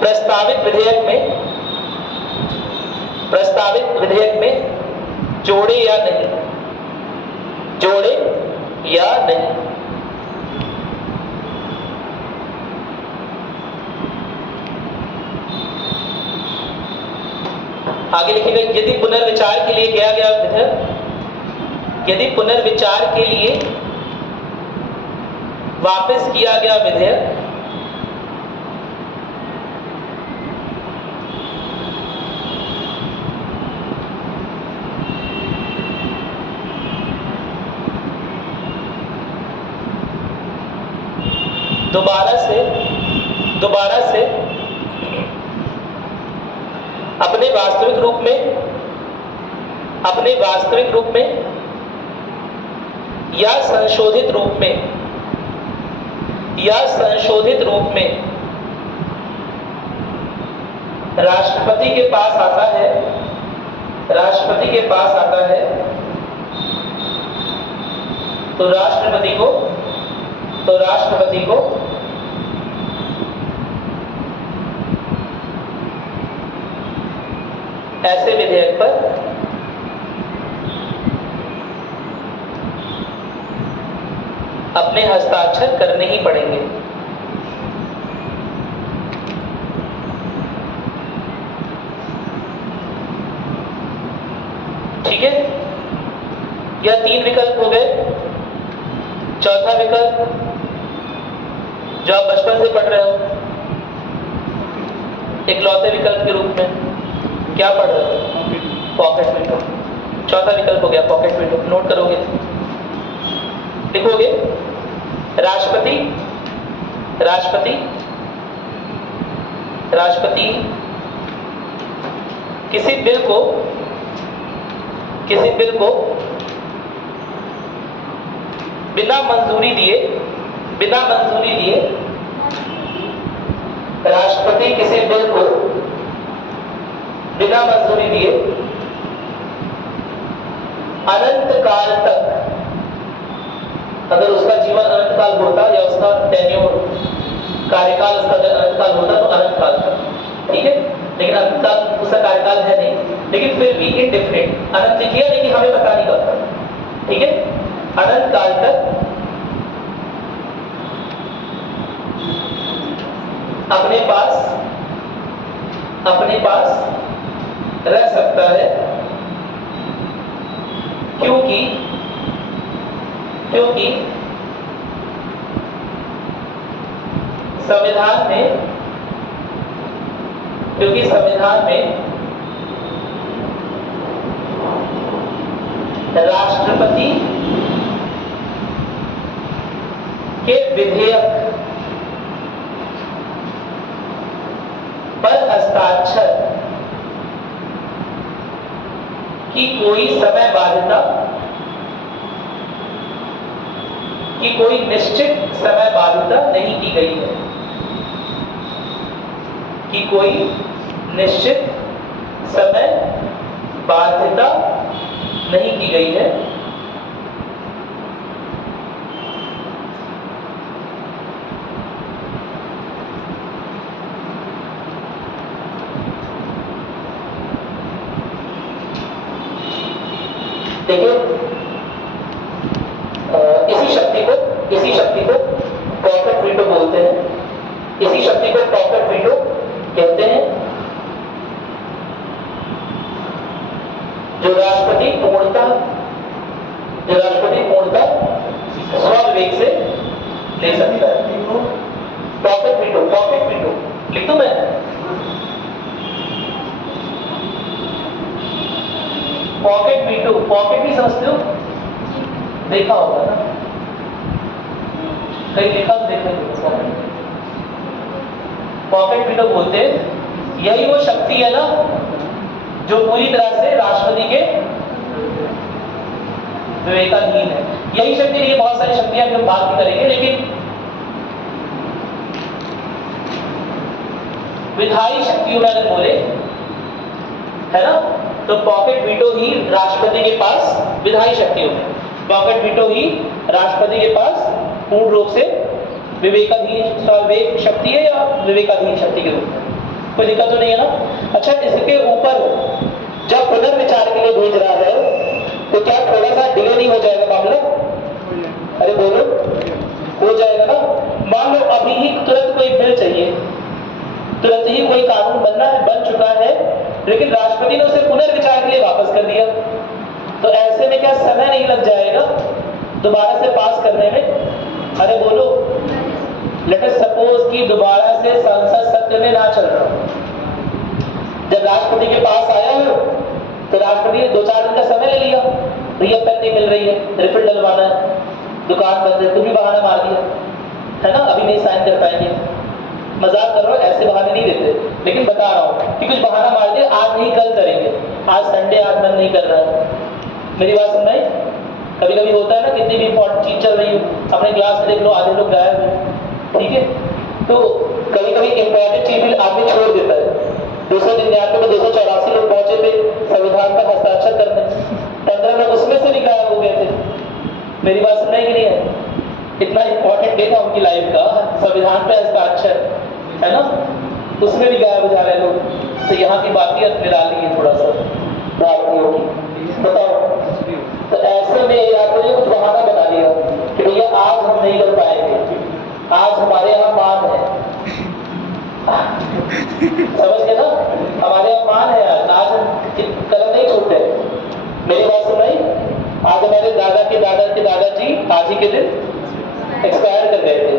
प्रस्तावित विधेयक में जोड़े या नहीं। आगे लिखेगा, यदि पुनर्विचार के लिए गया विधेयक, यदि पुनर्विचार के लिए वापस किया गया विधेयक दोबारा से अपने वास्तविक रूप में या संशोधित रूप में राष्ट्रपति के पास आता है तो राष्ट्रपति को ऐसे विधेयक पर अपने हस्ताक्षर करने ही पड़ेंगे। ठीक है, यह 3 विकल्प हो गए। चौथा विकल्प जो आप बचपन से पढ़ रहे हो इकलौते विकल्प के रूप में क्या पढ़ रहे हो? Pocket window. चौथा विकल्प हो गया पॉकेट विंडो। नोट करोगे, लिखोगे राष्ट्रपति किसी बिल को बिना मंजूरी दिए राष्ट्रपति किसी बिल को बिना मंजूरी दिए अनंत काल तक, अगर उसका जीवन अनंत काल होता या उसका टेन्योर कार्यकाल उसका अनंत काल होता तो अनंत काल तक, ठीक है। लेकिन अनंत काल उसका कार्यकाल है नहीं, लेकिन फिर भी इनडेफिनिट अनंत लिखिए, लेकिन हमें पता नहीं कब तक, ठीक है। अनंत काल तक अपने पास रख सकता है, क्योंकि संविधान में राष्ट्रपति के विधेयक पर हस्ताक्षर की कोई निश्चित समय बाध्यता नहीं की गई है, देखिए इसी शक्ति को पॉकेट वीटो बोलते हैं, इसी शक्ति को पॉकेट वीटो कहते हैं, जो राष्ट्रपति पूर्णतः स्वविवेक से ले सकता है। पॉकेट वीटो लिख दूं मैं? पॉकेट भी समझते हो? देखा होगा ना, कहीं लिखा तो देखा ही होगा। पॉकेट वीटो बोलते हैं, यही वो शक्ति है ना जो पूरी तरह से राष्ट्रपति के विवेकाधीन है। यही शक्ति नहीं, बहुत सारी शक्तियां हम बात भी करेंगे, लेकिन विधायी शक्तियों में अगर बोले, है ना, तो पॉकेट वीटो ही राष्ट्रपति के पास विधायी शक्तियों में, पॉकेट वीटो ही राष्ट्रपति के पास पूर्ण रूप से विवेकाधीन स्वविवेक शक्ति है या विवेकाधीन शक्ति के रूप में। कोई दिक्कत तो नहीं है ना? अच्छा, इसके ऊपर जब पुनर्विचार के लिए भेज रहा है तो क्या थोड़ा सा डिले नहीं हो जाएगा मामला? अरे बोलो, हो जाएगा ना। मान लो अभी ही तुरंत कोई बिल चाहिए, तुरंत ही कोई कानून बन चुका है, लेकिन राष्ट्रपति ने उसे पुनर्विचार के लिए वापस कर दिया, तो ऐसे में क्या समय नहीं लग जाएगा दोबारा से पास करने में? अरे बोलो, लेट अस सपोज कि दोबारा से संसद सत्र में ना चल रहा हो, जब राष्ट्रपति के पास आया हो तो राष्ट्रपति ने 2-4 दिन का समय ले लिया, भैया पेन नहीं मिल रही है, रिफिल डलवाना है, दुकान बंद है, तुम भी बहाना मार दिया, है ना, अभी नहीं साइन कर पाएंगे। मजाक कर रहा हूँ, ऐसे बहाने नहीं देते, लेकिन बता रहा हूँ कि कुछ बहाना मार दिया, आज नहीं कल करेंगे, आज संडे, आज मन नहीं कर रहा है। मेरी बात सुन रहे हैं? कभी कभी होता है ना, कितनी भी इंपॉर्टेंट चीज चल रही हो, अपने क्लास में देख लो आधे लोग गायब हैं, ठीक है? तो कभी कभी इंपॉर्टेंट चीज भी आदमी छोड़ देता है। 299 में 284 लोग पहुंचे थे संविधान पर हस्ताक्षर करने, 15 लोग उसमें से भी गायब हो गए थे। मेरी बात सुन रही कि नहीं है? इतना इंपॉर्टेंट डे था उनकी लाइफ का, संविधान पे हस्ताक्षर, है ना? उसमें भी गायब हो जा रहे लोग। तो यहाँ की वाकईत में डाली है थोड़ा सा भारतीयों की। बताओ, तो ऐसे में आपको ये कुछ बहाना बना दिया कि भैया आज हम नहीं कर पाएंगे, आज हमारे यहाँ मान है। समझ गए ना? हमारे यहाँ मान है, आज हम कदम नहीं छूटते। मेरी बात सुन रही? आज हमारे दादा के दादाजी आज ही के दिन एक्सपायर कर गए थे।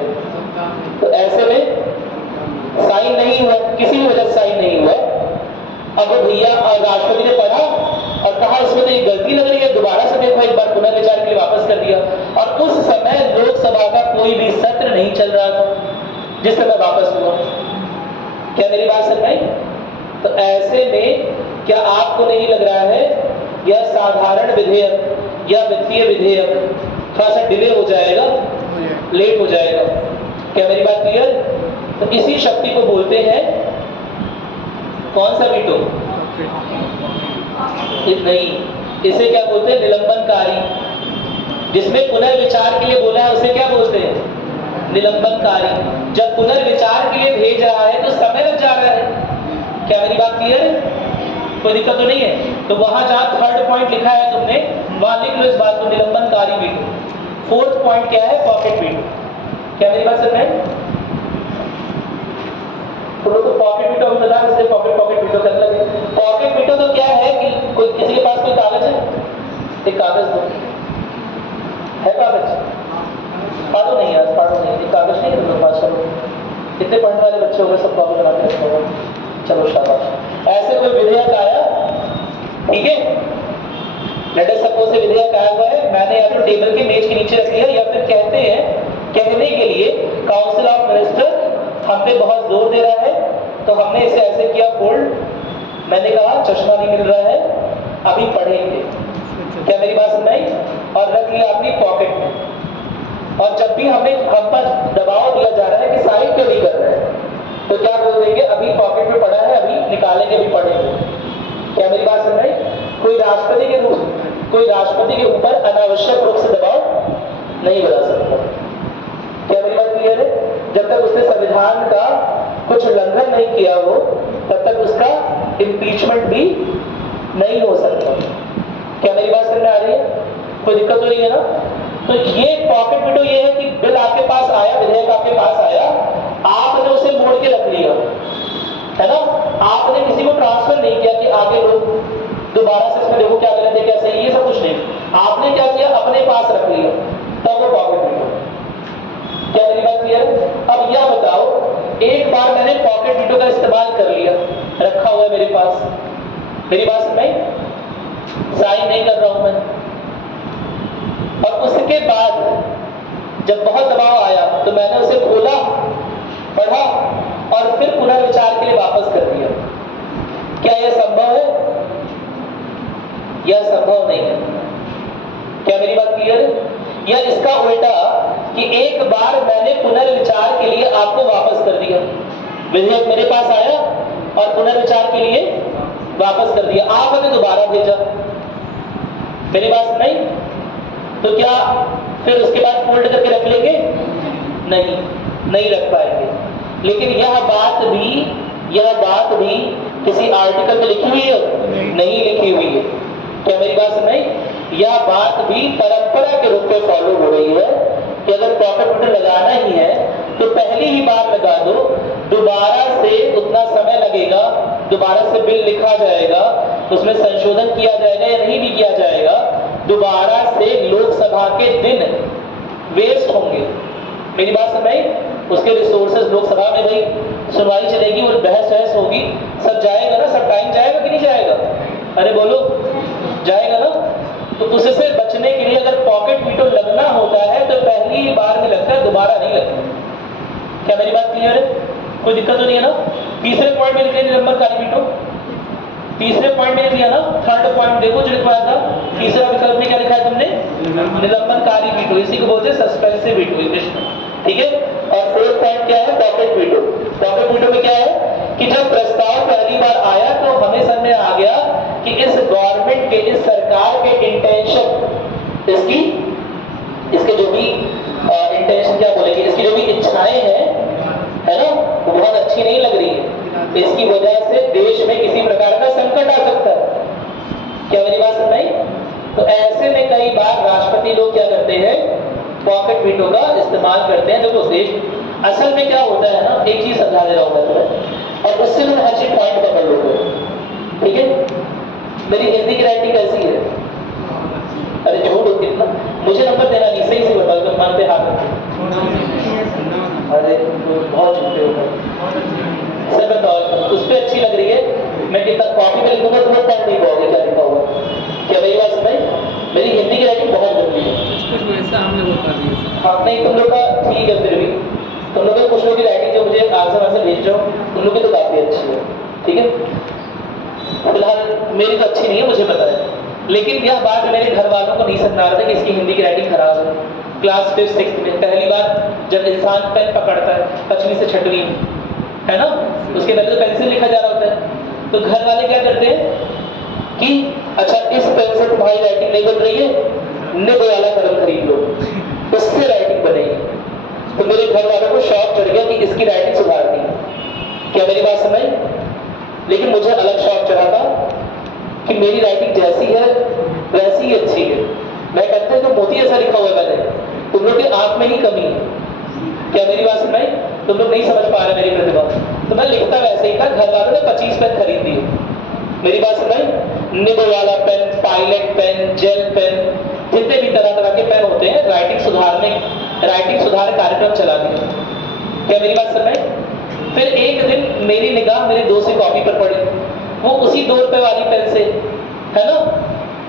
तो ऐसे में साइन नहीं हुआ, किसी भी वजह से साइन नहीं हुआ। अब भैया राष्ट्रपति ने पढ़ा और कहा इसमें तो ये गलती लग रही है, दोबारा से देखो, एक बार पुनर्विचार के लिए वापस कर दिया। और उस समय लोकसभा का कोई भी सत्र नहीं चल रहा था जिस समय वापस हुआ। क्या मेरी बात सुन रही? तो ऐसे में क्या आपको नहीं लग रहा है यह साधारण विधेयक या वित्तीय विधेयक थोड़ा सा डिले हो जाएगा, लेट हो जाएगा? क्या मेरी बात क्लियर? तो इसी शक्ति को बोलते हैं कौन सा वीटो? नहीं, इसे क्या बोलते हैं? निलंबनकारी। जिसमें पुनर्विचार के लिए बोला है उसे क्या बोलते हैं? निलंबनकारी। जब पुनर्विचार के लिए भेज रहा है तो समय लग जा रहा है। क्या मेरी बात क्लियर है? कोई दिक्कत तो नहीं है? तो वहां जहां थर्ड पॉइंट लिखा है तुमने, वहां लिख लो इस बात को, निलंबनकारी वीटो। फोर्थ पॉइंट क्या है? Pocket veto. क्या मेरी बात सुन रहे हैं? तो पॉकेट वीटो हम बता, इसलिए पॉकेट वीटो करने लगे। पॉकेट वीटो तो क्या है कि कोई किसी के पास कोई कागज है, एक कागज दो, है कागज? पढ़ो नहीं यार, पढ़ो नहीं, एक कागज नहीं है तुम लोग पास? चलो, कितने पढ़ने वाले बच्चे हो गए, सब कॉपी बना के रखो। चलो शाबाश। ऐसे कोई विधेयक आया, ठीक है, लेट अस सपोज से विधेयक आया हुआ है, मैंने या तो टेबल के मेज के नीचे रख लिया, या फिर कहते हैं कहने के लिए काउंसिल ऑफ मिनिस्टर हम पे बहुत जोर दे रहा है, तो हमने इसे ऐसे किया फोल्ड। मैंने कहा चश्मा नहीं मिल रहा है, अभी पढ़ेंगे। क्या मेरी बात सुन रही? और रख लिया अपनी पॉकेट में। और जब भी हमें हम पर दबाव दिया जा रहा है कि साइन क्यों नहीं कर रहे हैं, तो क्या बोल देंगे? अभी पॉकेट में पड़ा है, अभी निकालेंगे, अभी पढ़ेंगे। क्या मेरी बात सुन रही? कोई राष्ट्रपति के ऊपर अनावश्यक रूप से दबाव नहीं बना सकता। क्या मेरी बात क्लियर है? जब तक उसने संविधान का कुछ उल्लंघन नहीं किया हो, तब तक उसका इम्पीचमेंट भी नहीं हो सकता। क्या मेरी बात समझ में आ रही है? कोई दिक्कत तो नहीं है ना? तो ये पॉकेट वीटो ये है कि बिल आपके पास आया, विधेयक आपके पास आया, आपने उसे मोड़ के रख लिया, है ना? आपने किसी को ट्रांसफर नहीं किया कि आगे लोग दोबारा से इसमें देखो क्या गलत है क्या सही, ये सब कुछ नहीं। आपने क्या किया? अपने पास रख लिया, तब वो पॉकेट वीटो। क्या मेरी बात क्लियर है? अब यह बताओ, एक बार मैंने पॉकेट वीटो का इस्तेमाल कर लिया, रखा हुआ है मेरे पास, मेरी बात सुन रही? साइन नहीं कर रहा हूं मैं, और उसके बाद जब बहुत दबाव आया तो मैंने उसे खोला, पढ़ा और फिर पुनर्विचार के लिए वापस कर दिया। क्या यह संभव है? यह संभव नहीं है। क्या मेरी बात क्लियर है? या इसका उल्टा कि एक बार मैंने पुनर्विचार के लिए आपको वापस कर दिया, विधेयक मेरे पास आया और पुनर्विचार के लिए वापस कर दिया, आपने दोबारा भेजा, मेरी बात नहीं? तो क्या फिर उसके बाद फोल्ड करके रख लेंगे? नहीं, नहीं रख पाएंगे। लेकिन यह बात भी किसी आर्टिकल में लिखी हुई है? नहीं लिखी हुई है। क्या मेरी बात सुन रही? यह बात भी परंपरा के रूप में फॉलो हो रही है कि अगर पॉकेट वीटो लगाना ही है तो पहली ही बार लगा दो, दोबारा से उतना समय लगेगा, दोबारा से बिल लिखा जाएगा, उसमें संशोधन किया जाएगा या नहीं भी किया जाएगा, दोबारा से लोकसभा के दिन वेस्ट होंगे। मेरी बात सुन रही? उसके रिसोर्सेज लोकसभा में भाई सुनवाई चलेगी और बहस होगी, सब जाएगा ना, सब टाइम जाएगा कि नहीं जाएगा? अरे बोलो, जाएगा ना? तो उससे बचने के लिए अगर पॉकेट वीटो लगना होता है तो पहली ही बार में लगता है, दोबारा नहीं लगता। क्या मेरी बात क्लियर है? कोई पॉइंट में लिखे निलंबन कार्य वीटो, तीसरे पॉइंट में लिया ना, थर्ड पॉइंट देखो जो लिखवाया था, तीसरा विकल्प में क्या लिखा है तुमने, निलंबनकारी वीटो, इसी को बोलते हैं सस्पेंसिव वीटो इंग्लिश में, ठीक है। और फोर्थ पॉइंट क्या है, पॉकेट वीटो। पॉकेट वीटो में क्या है कि जब प्रस्ताव पहली बार आया तो हमें समझ में आ गया कि इस गवर्नमेंट के, इस सरकार के इंटेंशन, इसके जो भी इंटेंशन क्या बोलेंगे, इसकी जो भी इच्छाएं हैं, है ना, वो बहुत अच्छी नहीं लग रही है। इसकी वजह से देश में किसी प्रकार का संकट आ सकता है। क्या मेरी बात सुन रही? तो ऐसे में कई बार राष्ट्रपति लोग क्या करते हैं, पॉकेट वीटो का इस्तेमाल करते हैं। जो देश असल में क्या होता है ना, एक चीज समझा दे रहा हूं मैं, और उससे तुम हर चीज पॉइंट पकड़ लोगे, ठीक है। मेरी हिंदी की राइटिंग कैसी है? अरे झूठ होती है ना, मुझे नंबर देना नहीं, सही से बताओ, तो मन पे हाथ रखो। अरे बहुत झूठे हो गए सर, बताओ उस पर अच्छी लग रही है, मैं कितना कॉपी पे लिखूंगा तुम्हें पढ़ नहीं पाओगे क्या लिखा हुआ। क्या मेरी बात सुनाई? मेरी हिंदी की राइटिंग बहुत गंदी है। हाँ नहीं, तुम लोग का ठीक है, फिर भी तुम लोग कुछ लोगों की राइटिंग जो मुझे आंसर वांसर भेज रहे हो उन लोग की तो काफी अच्छी है, ठीक है। फिलहाल मेरी तो अच्छी नहीं है, मुझे पता है, लेकिन यह बात मेरे घर वालों को नहीं समझ आ रहा था कि इसकी हिंदी की राइटिंग खराब है। क्लास 5th 6th में पहली बार जब इंसान पेन पकड़ता है, 5वीं से 6वीं में, है ना, उसके पहले तो पेंसिल लिखा जा रहा होता है, तो घर वाले क्या करते हैं कि अच्छा इस पेन से तुम्हारी राइटिंग नहीं बन रही है, निब वाला कलम खरीद लो, उससे राइटिंग बनेगी। तो मेरे घर वालों को शौक चढ़ गया कि इसकी राइटिंग सुधारनी है। क्या मेरी बात समझ? लेकिन मुझे अलग शौक चढ़ा था कि मेरी राइटिंग जैसी है वैसी ही अच्छी है। मैं कहता हूं तो मोती ऐसा लिखा हुआ है मैंने, तुम लोग के आंख में ही कमी है। क्या मेरी बात सुन भाई? तुम लोग नहीं समझ पा रहे मेरी प्रतिभा। तो मैं लिखता वैसे ही था, घर वालों ने 25 पेन खरीद दिए। मेरी बात सुन भाई, निब वाला pen, pilot pen, gel pen, जितने भी तरह तरह के पेन होते हैं, राइटिंग सुधार कार्यक्रम चला दिया। क्या मेरी बात सुन भाई? फिर एक दिन मेरी निगाह मेरे दोस्त की कॉपी पर पड़ी, वो उसी 2 रुपए वाली पेन से, है ना,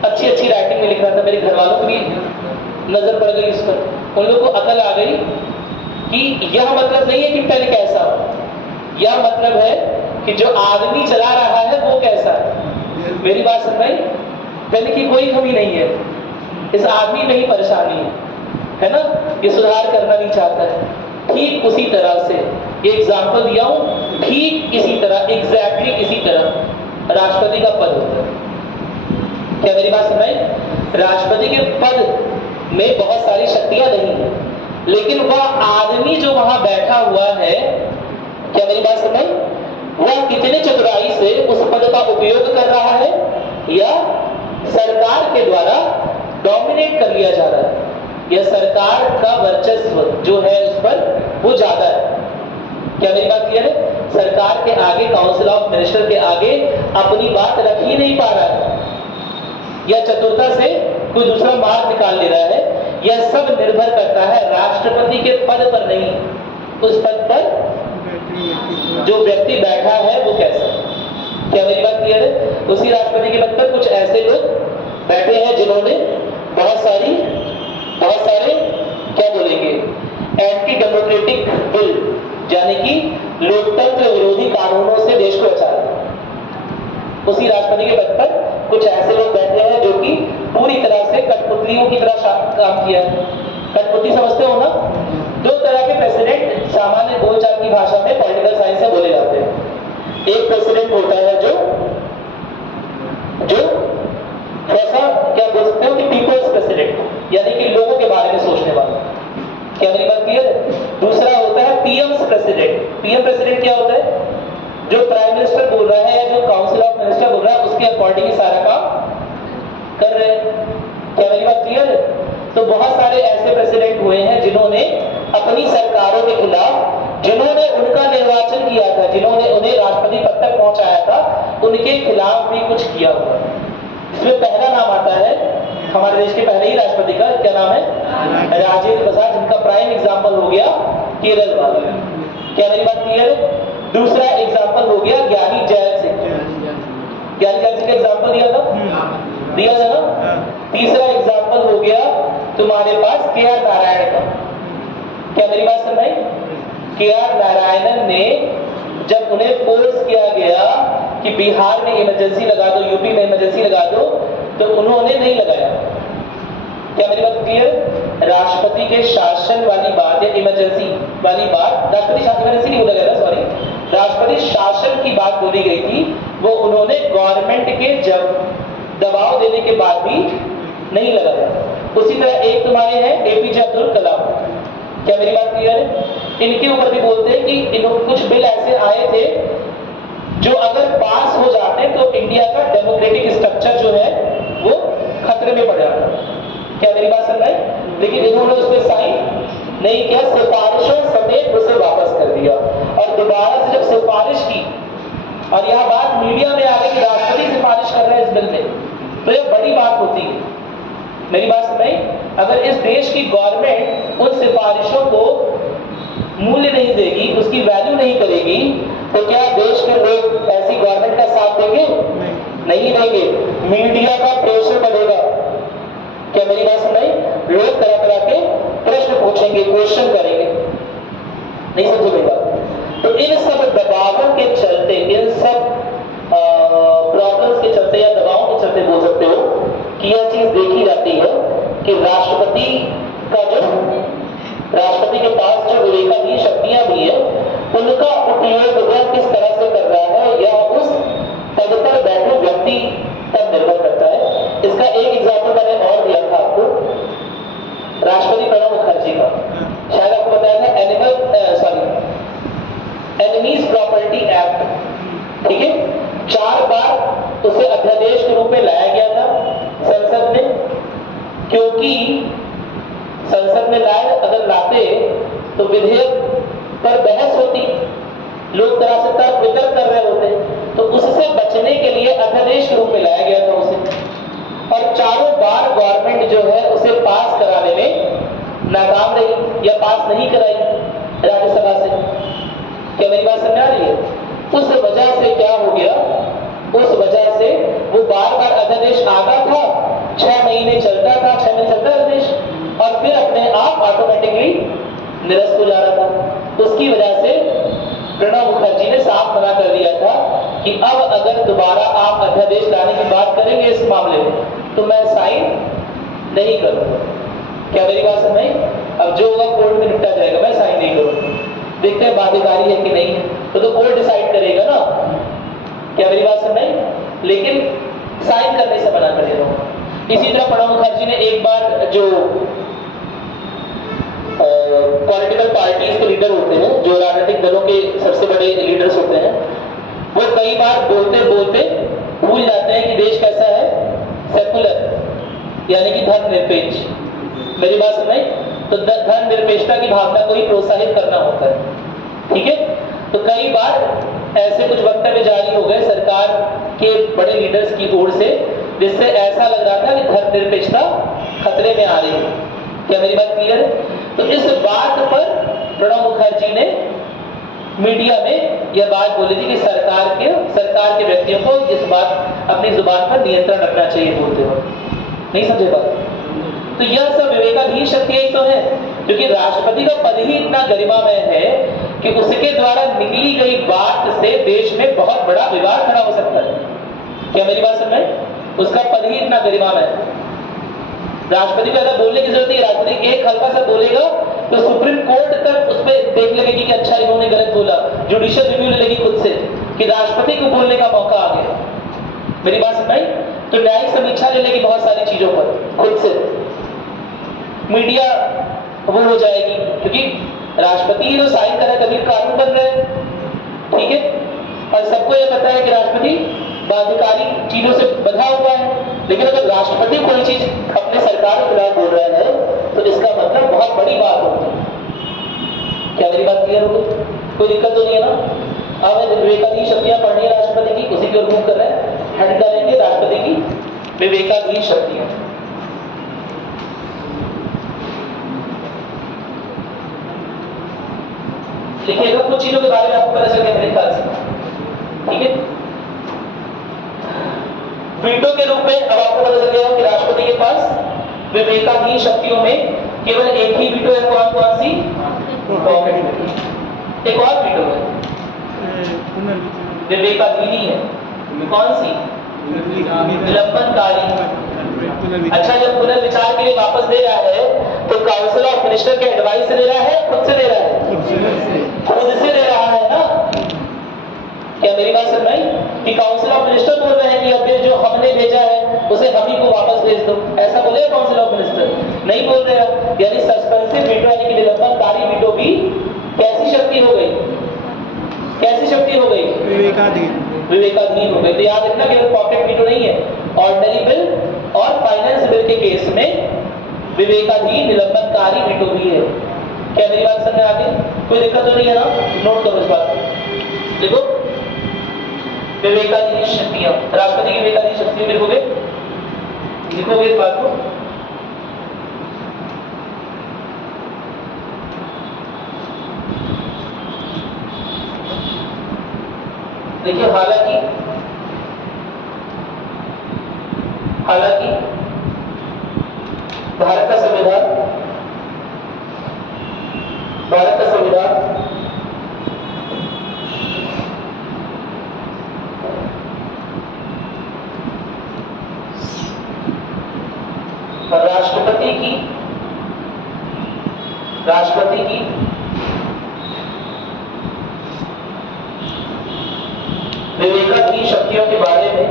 अच्छी अच्छी राइटिंग में लिख रहा था। मेरे घर वालों की भी नजर पड़ गई उस पर, उन लोगों को अकल आ गई कि यह मतलब नहीं है कि पेन कैसा हो, यह मतलब है कि जो आदमी चला रहा है वो कैसा है। मेरी बात सुन रही? पेन की कोई कमी नहीं है, इस आदमी में ही परेशानी है ना, ये सुधार करना नहीं चाहता है। ठीक उसी तरह से ये एग्जाम्पल दिया हूं, ठीक इसी तरह, एग्जैक्टली इसी तरह राष्ट्रपति का पद होता है। क्या मेरी बात सुन रही? राष्ट्रपति के पद में बहुत सारी शक्तियां नहीं है, लेकिन वह आदमी जो वहां बैठा हुआ है, क्या मेरी बात सुन रही, वह कितने चतुराई से उस पद का उपयोग कर रहा है, या सरकार के द्वारा डोमिनेट कर लिया जा रहा है, या सरकार का वर्चस्व जो है उस पर वो ज्यादा है। क्या मेरी बात क्लियर है? सरकार के आगे, काउंसिल ऑफ मिनिस्टर के आगे अपनी बात रख ही नहीं पा रहा है, या चतुरता से कोई दूसरा मार्ग निकाल ले रहा है। यह सब निर्भर करता है राष्ट्रपति के पद पर नहीं, उस पद पर जो व्यक्ति बैठा है वो कैसा। क्या मेरी बात क्लियर है? उसी राष्ट्रपति के पद पर कुछ ऐसे लोग बैठे हैं जिन्होंने बहुत सारे क्या बोलेंगे, एंटी डेमोक्रेटिक बिल, यानी कि लोकतंत्र विरोधी कानूनों से देश को बचाया। उसी राष्ट्रपति के पद पर कुछ ऐसे लोग बैठे हैं जो कि पूरी तरह से कठपुतलियों की तरह काम किया है। कठपुतली समझते हो ना? 2 तरह के प्रेसिडेंट सामान्य बोलचाल की भाषा में पॉलिटिकल साइंस में बोले जाते हैं। एक प्रेसिडेंट होता है जो ऐसा क्या बोल सकते हो कि पीपल्स प्रेसिडेंट, यानी कि लोगों के बारे में सोचने वाला। क्या मेरी बात क्लियर है? दूसरा होता है पीएम्स प्रेसिडेंट। पीएम प्रेसिडेंट क्या होता है? जो प्राइम मिनिस्टर बोल रहा है या जो काउंसिल ऑफ मिनिस्टर बोल रहा है उसके अकॉर्डिंग ही सारा काम कर रहे हैं। क्या मेरी बात क्लियर है? तो बहुत सारे ऐसे प्रेसिडेंट हुए हैं जिन्होंने अपनी सरकारों के खिलाफ, जिन्होंने उनका निर्वाचन किया था, जिन्होंने उन्हें राष्ट्रपति पद तक पहुंचाया था, उनके खिलाफ भी कुछ किया हुआ। इसमें पहला नाम आता है हमारे देश के पहले ही राष्ट्रपति का, क्या नाम है? राजेंद्र प्रसाद, जिनका प्राइम एग्जाम्पल हो गया केरल वाला। क्या मेरी बात क्लियर है? दूसरा एग्जाम्पल हो गया ज्ञानी जैल सिंह। ज्ञानी जैल सिंह का एग्जाम्पल दिया था ना। तीसरा एग्जाम्पल हो गया तुम्हारे पास के.आर. नारायण का। क्या मेरी बात सुन रही? के.आर. नारायणन ने जब उन्हें फोर्स किया गया कि बिहार में इमरजेंसी लगा दो, यूपी में इमरजेंसी लगा दो, तो उन्होंने नहीं लगाया। क्या मेरी बात क्लियर? राष्ट्रपति के शासन वाली बात या इमरजेंसी वाली बात, राष्ट्रपति शासन, इमरजेंसी नहीं बोला गया था, सॉरी, राष्ट्रपति शासन की बात बोली गई थी, वो उन्होंने गवर्नमेंट के जब दबाव देने के बाद भी नहीं लगाया। उसी तरह एक तुम्हारे हैं एपीजे अब्दुल कलाम। क्या मेरी बात क्लियर है? इनके ऊपर भी बोलते हैं कि कुछ बिल ऐसे आए थे जो अगर पास हो जाते तो इंडिया का डेमोक्रेटिक स्ट्रक्चर जो है वो खतरे में पड़ जाता। क्या मेरी बात समझ है? लेकिन इन्होंने उस पर साइन नहीं किया, सिफारिशों समेत उसे वापस कर दिया। और दोबारा से जब सिफारिश की, और यह बात मीडिया में आ गई कि राष्ट्रपति सिफारिश कर रहे हैं इस बिल में, तो यह बड़ी बात होती है। मेरी बात समझ? अगर इस देश की गवर्नमेंट उन सिफारिशों को मूल्य नहीं देगी, उसकी वैल्यू नहीं करेगी, तो क्या देश के लोग ऐसी गवर्नमेंट का साथ देंगे? नहीं देंगे। मीडिया का प्रेशर बढ़ेगा। क्या मेरी बात समझ? लोग तरह तरह के प्रश्न पूछेंगे, क्वेश्चन करेंगे। नहीं समझे मेरी बात? तो इन सब दबावों के चलते, इन सब प्रॉब्लम्स के चलते या दबावों के चलते बोल सकते हो कि यह चीज देखी जाती है कि राष्ट्रपति के पास जो विवेकाधीन शक्तियां भी है, उनका उपयोग वह किस तरह से कर रहा है या उस पद पर बैठे व्यक्ति पर निर्भर करता है। इसका एक एग्जाम्पल मैंने और दिया था आपको, राष्ट्रपति प्रणब मुखर्जी का। शायद आपको बताया था एनिमीज प्रॉपर्टी एक्ट, ठीक है, 4 बार उसे अध्यादेश के रूप में लाया गया था संसद में, क्योंकि संसद में लाए, अगर लाते तो विधेयक पर बहस होती, लोग तरह से तर्क वितर्क कर रहे होते, तो उससे बचने के लिए अध्यादेश के रूप में लाया गया था उसे। और 4 बार गवर्नमेंट जो है उसे पास कराने में नाकाम रही या पास नहीं कराई राज्यसभा से। क्या मेरी बात समझ आ रही है? उस वजह से क्या हो गया, उस वजह से वो बार बार अध्यादेश आता था, 6 महीने चलता था, 6 महीने चलता अध्यादेश, और फिर अपने आप ऑटोमेटिकली निरस्त हो जा रहा था। उसकी वजह से प्रणब मुखर्जी ने साफ मना कर दिया था कि अब अगर दोबारा आप अध्यादेश लाने की बात करेंगे इस मामले में तो मैं साइन नहीं करूंगा। क्या मेरी बात समझ? अब जो होगा कोर्ट में निपटा जाएगा, मैं साइन नहीं करूंगा। देखते हैं बाध्यकारी है कि नहीं, तो कोर्ट डिसाइड करेगा ना। क्या मेरी बात समझ? लेकिन साइन करने से मना कर देता हूं। इसी तरह प्रणब मुखर्जी ने एक बार जो पॉलिटिकल पार्टीज के लीडर होते हैं, जो राजनीतिक दलों के सबसे बड़े लीडर्स होते हैं, वो कई बार बोलते बोलते भूल जाते हैं कि देश कैसा है, सेकुलर, यानी कि धर्मनिरपेक्ष। मेरी बात समझ? तो धर्मनिरपेक्षता की भावना को ही प्रोत्साहित करना होता है, ठीक है। तो कई बार ऐसे कुछ वक्तव्य जारी हो गए सरकार के बड़े लीडर्स की ओर से, जिससे ऐसा लग रहा था कि धर्मनिरपेक्षता खतरे में आ रही है। क्या मेरी बात क्लियर है? तो इस बात पर प्रणब मुखर्जी ने मीडिया में यह बात बोली थी कि सरकार के व्यक्तियों को इस बात अपनी जुबान पर नियंत्रण रखना चाहिए बोलते हो। नहीं समझे बात? तो यह सब विवेकाधीन शक्तियां ही तो है, क्योंकि राष्ट्रपति का पद ही इतना गरिमामय है कि उसके द्वारा निकली गई बात से देश में बहुत बड़ा विवाद खड़ा हो सकता है। क्या मेरी बात समझ? उसका पद ही इतना गरिमामय है। राष्ट्रपति को अगर बोलने की जरूरत नहीं, राष्ट्रपति एक हल्का सा बोलेगा तो सुप्रीम कोर्ट तक उस पर देख लगेगी कि अच्छा इन्होंने गलत बोला, जुडिशियल रिव्यू लेगी खुद से कि राष्ट्रपति को बोलने का मौका आ गया। मेरी बात समझ? तो न्यायिक समीक्षा ले लेगी बहुत सारी चीजों पर खुद से, मीडिया वो हो जाएगी, क्योंकि राष्ट्रपति ही तो साइन करे तभी कानून बन रहे हैं, ठीक है। और सबको यह पता है कि राष्ट्रपति बाध्यकारी चीजों से बंधा हुआ है, लेकिन अगर राष्ट्रपति कोई चीज अपने सरकार के खिलाफ बोल रहा है तो इसका मतलब बहुत बड़ी बात होती है। क्या मेरी बात क्लियर हो गई? कोई दिक्कत तो नहीं है ना? अब विवेकाधीन शक्तियां पढ़नी है राष्ट्रपति की, उसी की ओर मूव कर रहे हैं, हेड डालेंगे राष्ट्रपति की विवेकाधीन शक्तियां। लिखिएगा कुछ चीजों के बारे में आपको पता चल गया मेरे ख्याल से, ठीक है। वीटो के रूप में अब आपको पता चल गया कि राष्ट्रपति के पास विवेकाधीन शक्तियों में केवल एक ही वीटो है, कौन सी? एक और वीटो है, पुनर्विचार विवेकाधीन ही है। कौन सी? निलंबनकारी। अच्छा, जब पुनर्विचार के लिए वापस दे रहा है तो काउंसिल ऑफ मिनिस्टर के एडवाइस से दे रहा है, खुद से दे रहा है? खुद से दे रहा है ना। क्या मेरी बात सुन रही? कि काउंसिल ऑफ मिनिस्टर बोल रहे हैं कि अब जो हमने भेजा है उसे हम ही को वापस भेज दो, ऐसा बोले काउंसिल ऑफ मिनिस्टर? नहीं बोल रहे हैं। यानी सस्पेंसिव वीटो यानी कि निलंबनकारी वीटो भी कैसी शक्ति हो गई? कैसी शक्ति हो गई? विवेकाधीन। विवेकाधीन हो गई। तो याद रखना केवल पॉकेट वीटो नहीं है, ऑर्डिनरी बिल और फाइनेंस बिल के केस में विवेकाधीन निलंबनकारी वीटो भी है। क्या मेरी बात समझ में आ गई? कोई दिक्कत तो नहीं है ना? नोट करो इस बात को। देखो, विवेकाधीन शक्तियां, राष्ट्रपति की विवेकाधीन शक्तियां लिखोगे, लिखोगे इस बात को। देखिए, हालांकि भारत का संविधान राष्ट्रपति की विवेकाधीन शक्तियों के बारे में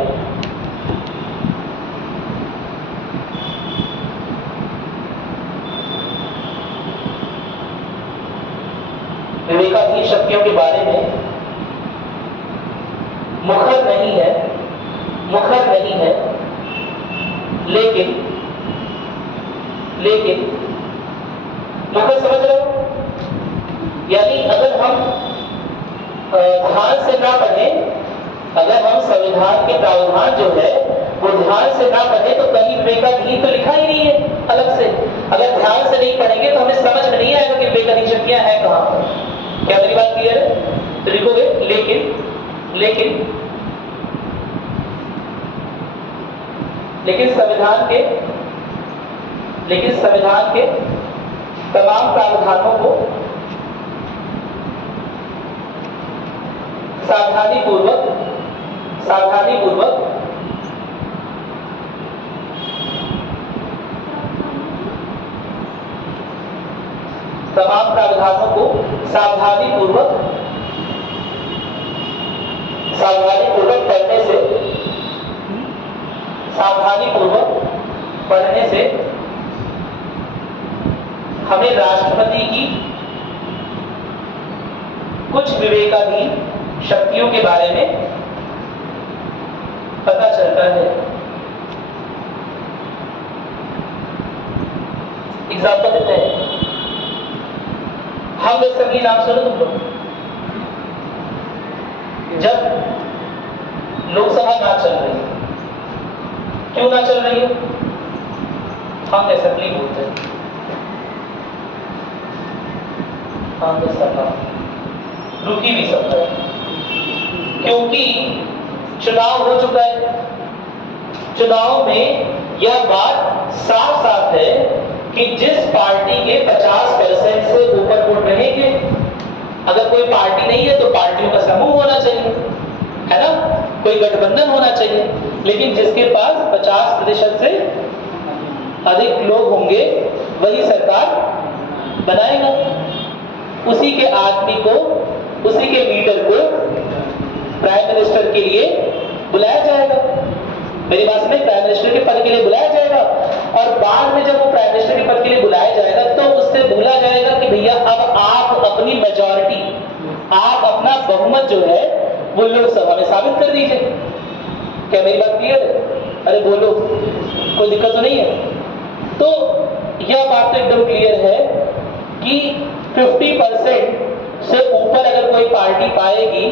मुखर नहीं है, लेकिन मुखर समझ रहे हो? यानी अगर हम ध्यान से ना पढ़ें, अगर हम संविधान के प्रावधान जो है वो ध्यान से ना पढ़ें तो कहीं विवेकाधीन तो लिखा ही नहीं है अलग से। अगर ध्यान से नहीं पढ़ेंगे तो हमें समझ में नहीं आएगा कि विवेकाधीन शक्तियां हैं कहां पर। क्या मेरी बात क्लियर है? तो लिखोगे, लेकिन संविधान के तमाम प्रावधानों को सावधानी पूर्वक पढ़ने से हमें राष्ट्रपति की कुछ विवेकाधीन शक्तियों के बारे में पता चलता है। एग्जाम्पल देते हैं। हम लोग सभी नाम सुनो तुम लोग। जब लोकसभा ना चल रही है, क्यों ना चल रही है? हम असेंबली बोलते हैं, हम सभा रुकी भी सकता है क्योंकि चुनाव हो चुका है। चुनाव में यह बात साफ साफ है कि जिस पार्टी के 50% से ऊपर वोट रहेंगे, अगर कोई पार्टी नहीं है तो पार्टियों का समूह होना चाहिए, है ना? कोई गठबंधन होना चाहिए। लेकिन जिसके पास 50% से अधिक लोग होंगे वही सरकार बनाएगा। उसी के आदमी को, उसी के लीडर को प्राइम मिनिस्टर के लिए बुलाया जाएगा। मेरी बात सुनिए, प्राइम मिनिस्टर के पद के लिए बुलाया जाएगा और बाद में जब वो प्राइम मिनिस्टर के पद के लिए बुलाया जाएगा तो उससे बोला जाएगा कि भैया अब आप अपनी मेजॉरिटी, आप अपना बहुमत जो है वो लोकसभा में साबित कर दीजिए। क्या मेरी बात क्लियर है? अरे बोलो, कोई दिक्कत तो नहीं है? तो यह बात तो एकदम क्लियर है कि 50% से ऊपर अगर कोई पार्टी पाएगी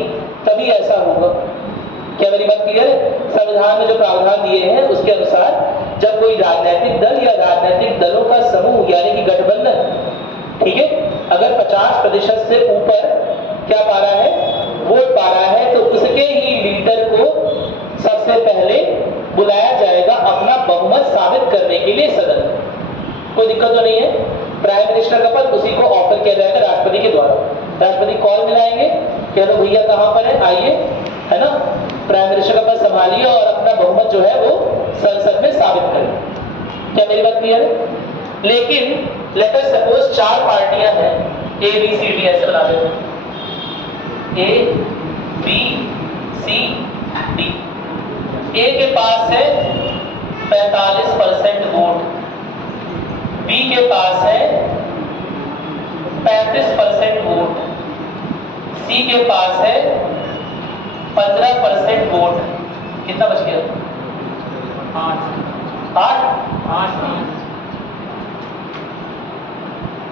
तभी ऐसा होगा। क्या मेरी बात क्लियर है? संविधान में जो प्रावधान दिए हैं उसके अनुसार जब कोई राजनीतिक दल या राजनीतिक दलों का समूह यानी कि गठबंधन, ठीक है, अगर 50% से ऊपर क्या पा रहा है, वोट पा रहा है, तो उसके ही लीडर को सबसे पहले बुलाया जाएगा अपना बहुमत साबित करने के लिए सदन। कोई दिक्कत तो नहीं है? प्राइम मिनिस्टर का पद उसी को ऑफर किया जाएगा राष्ट्रपति के द्वारा। राष्ट्रपति कॉल मिलाएंगे, कह दो भैया कहां पर है, आइए, है ना, प्राइम मिनिस्टर का पद संभालिए और अपना बहुमत जो है वो संसद में साबित करें। क्या मेरी बात क्लियर है? लेकिन लेट अस सपोज 4 पार्टियां हैं, ए बी सी डी ऐसे बना देते हैं, ए बी सी डी। ए के पास है 45% वोट, बी के पास है 35% वोट, सी के पास है 15% वोट। कितना बच गया? 8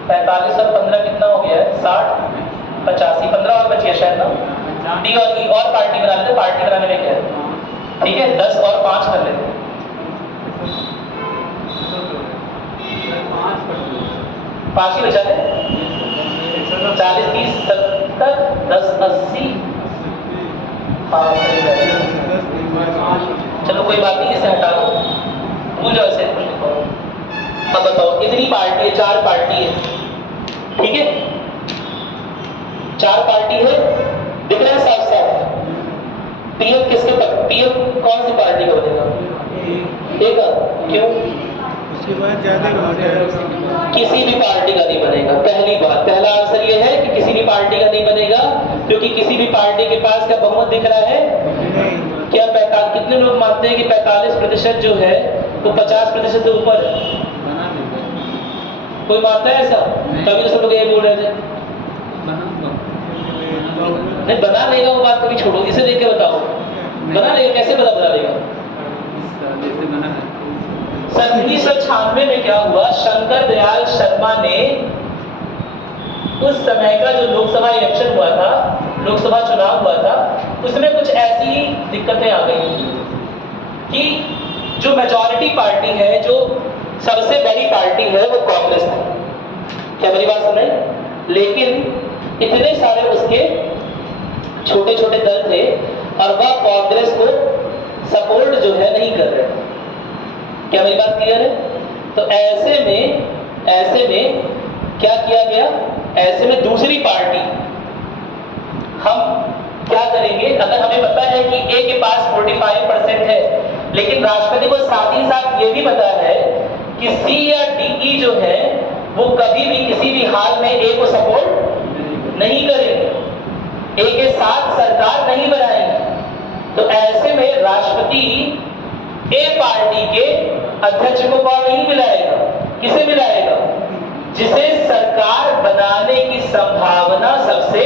45 और 15 कितना हो गया है? 60 85 15 और बचिए शायद ना। डी और ई और पार्टी बना लेते, पार्टी बनाने में क्या है, ठीक है, 10 और 5 कर लेते, 5 ही बचा है। 40 30 70 10 80। हाँ चलो कोई बात नहीं, इसे हटा दो, भूल जाओ इसे, कुछ लिखो। अब बताओ, इतनी पार्टी है, 4 पार्टी है, ठीक है, 4 पार्टी है, दिख रहा है साफ साफ। पीएम किसके तक, पीएम कौन सी पार्टी का बनेगा? ए का। क्यों? उसके बाद ज्यादा वोट है। किसी भी पार्टी का नहीं बनेगा। पहली बात, पहला आंसर ये है कि किसी भी पार्टी का नहीं बनेगा, क्योंकि किसी भी पार्टी के पास क्या बहुमत दिख रहा है? क्या 45? कितने लोग मानते हैं कि 45% जो है वो 50% से ऊपर है? कोई मानता है ऐसा? तभी तो सब लोग ये बोल रहे थे। नहीं बना लेगा, वो बात कभी छोड़ो, इसे देख के बताओ, बना लेगा कैसे? बना लेगा। सन 1996 में क्या हुआ, शंकर दयाल शर्मा ने, उस समय का जो लोकसभा इलेक्शन हुआ था, लोकसभा चुनाव हुआ था, उसमें कुछ ऐसी दिक्कतें आ गई कि जो मेजॉरिटी पार्टी है, जो सबसे बड़ी पार्टी है, वो कांग्रेस थी। क्या मेरी बात सुन रहे? लेकिन इतने सारे उसके छोटे छोटे दल थे और वह कांग्रेस को सपोर्ट जो है नहीं कर रहे। क्या मेरी बात क्लियर है? तो ऐसे में क्या किया गया? ऐसे में दूसरी पार्टी, हम क्या करेंगे, अगर हमें पता है कि ए के पास 45% है, लेकिन राष्ट्रपति को साथ ही साथ ये भी पता है कि सी या डी जो है वो कभी भी किसी भी हाल में ए को सपोर्ट नहीं करेंगे, ए के साथ सरकार नहीं बनाएंगे, तो ऐसे में राष्ट्रपति ए पार्टी के अध्यक्ष को कौन नहीं मिलाएगा? किसे मिलाएगा? जिसे सरकार बनाने की संभावना सबसे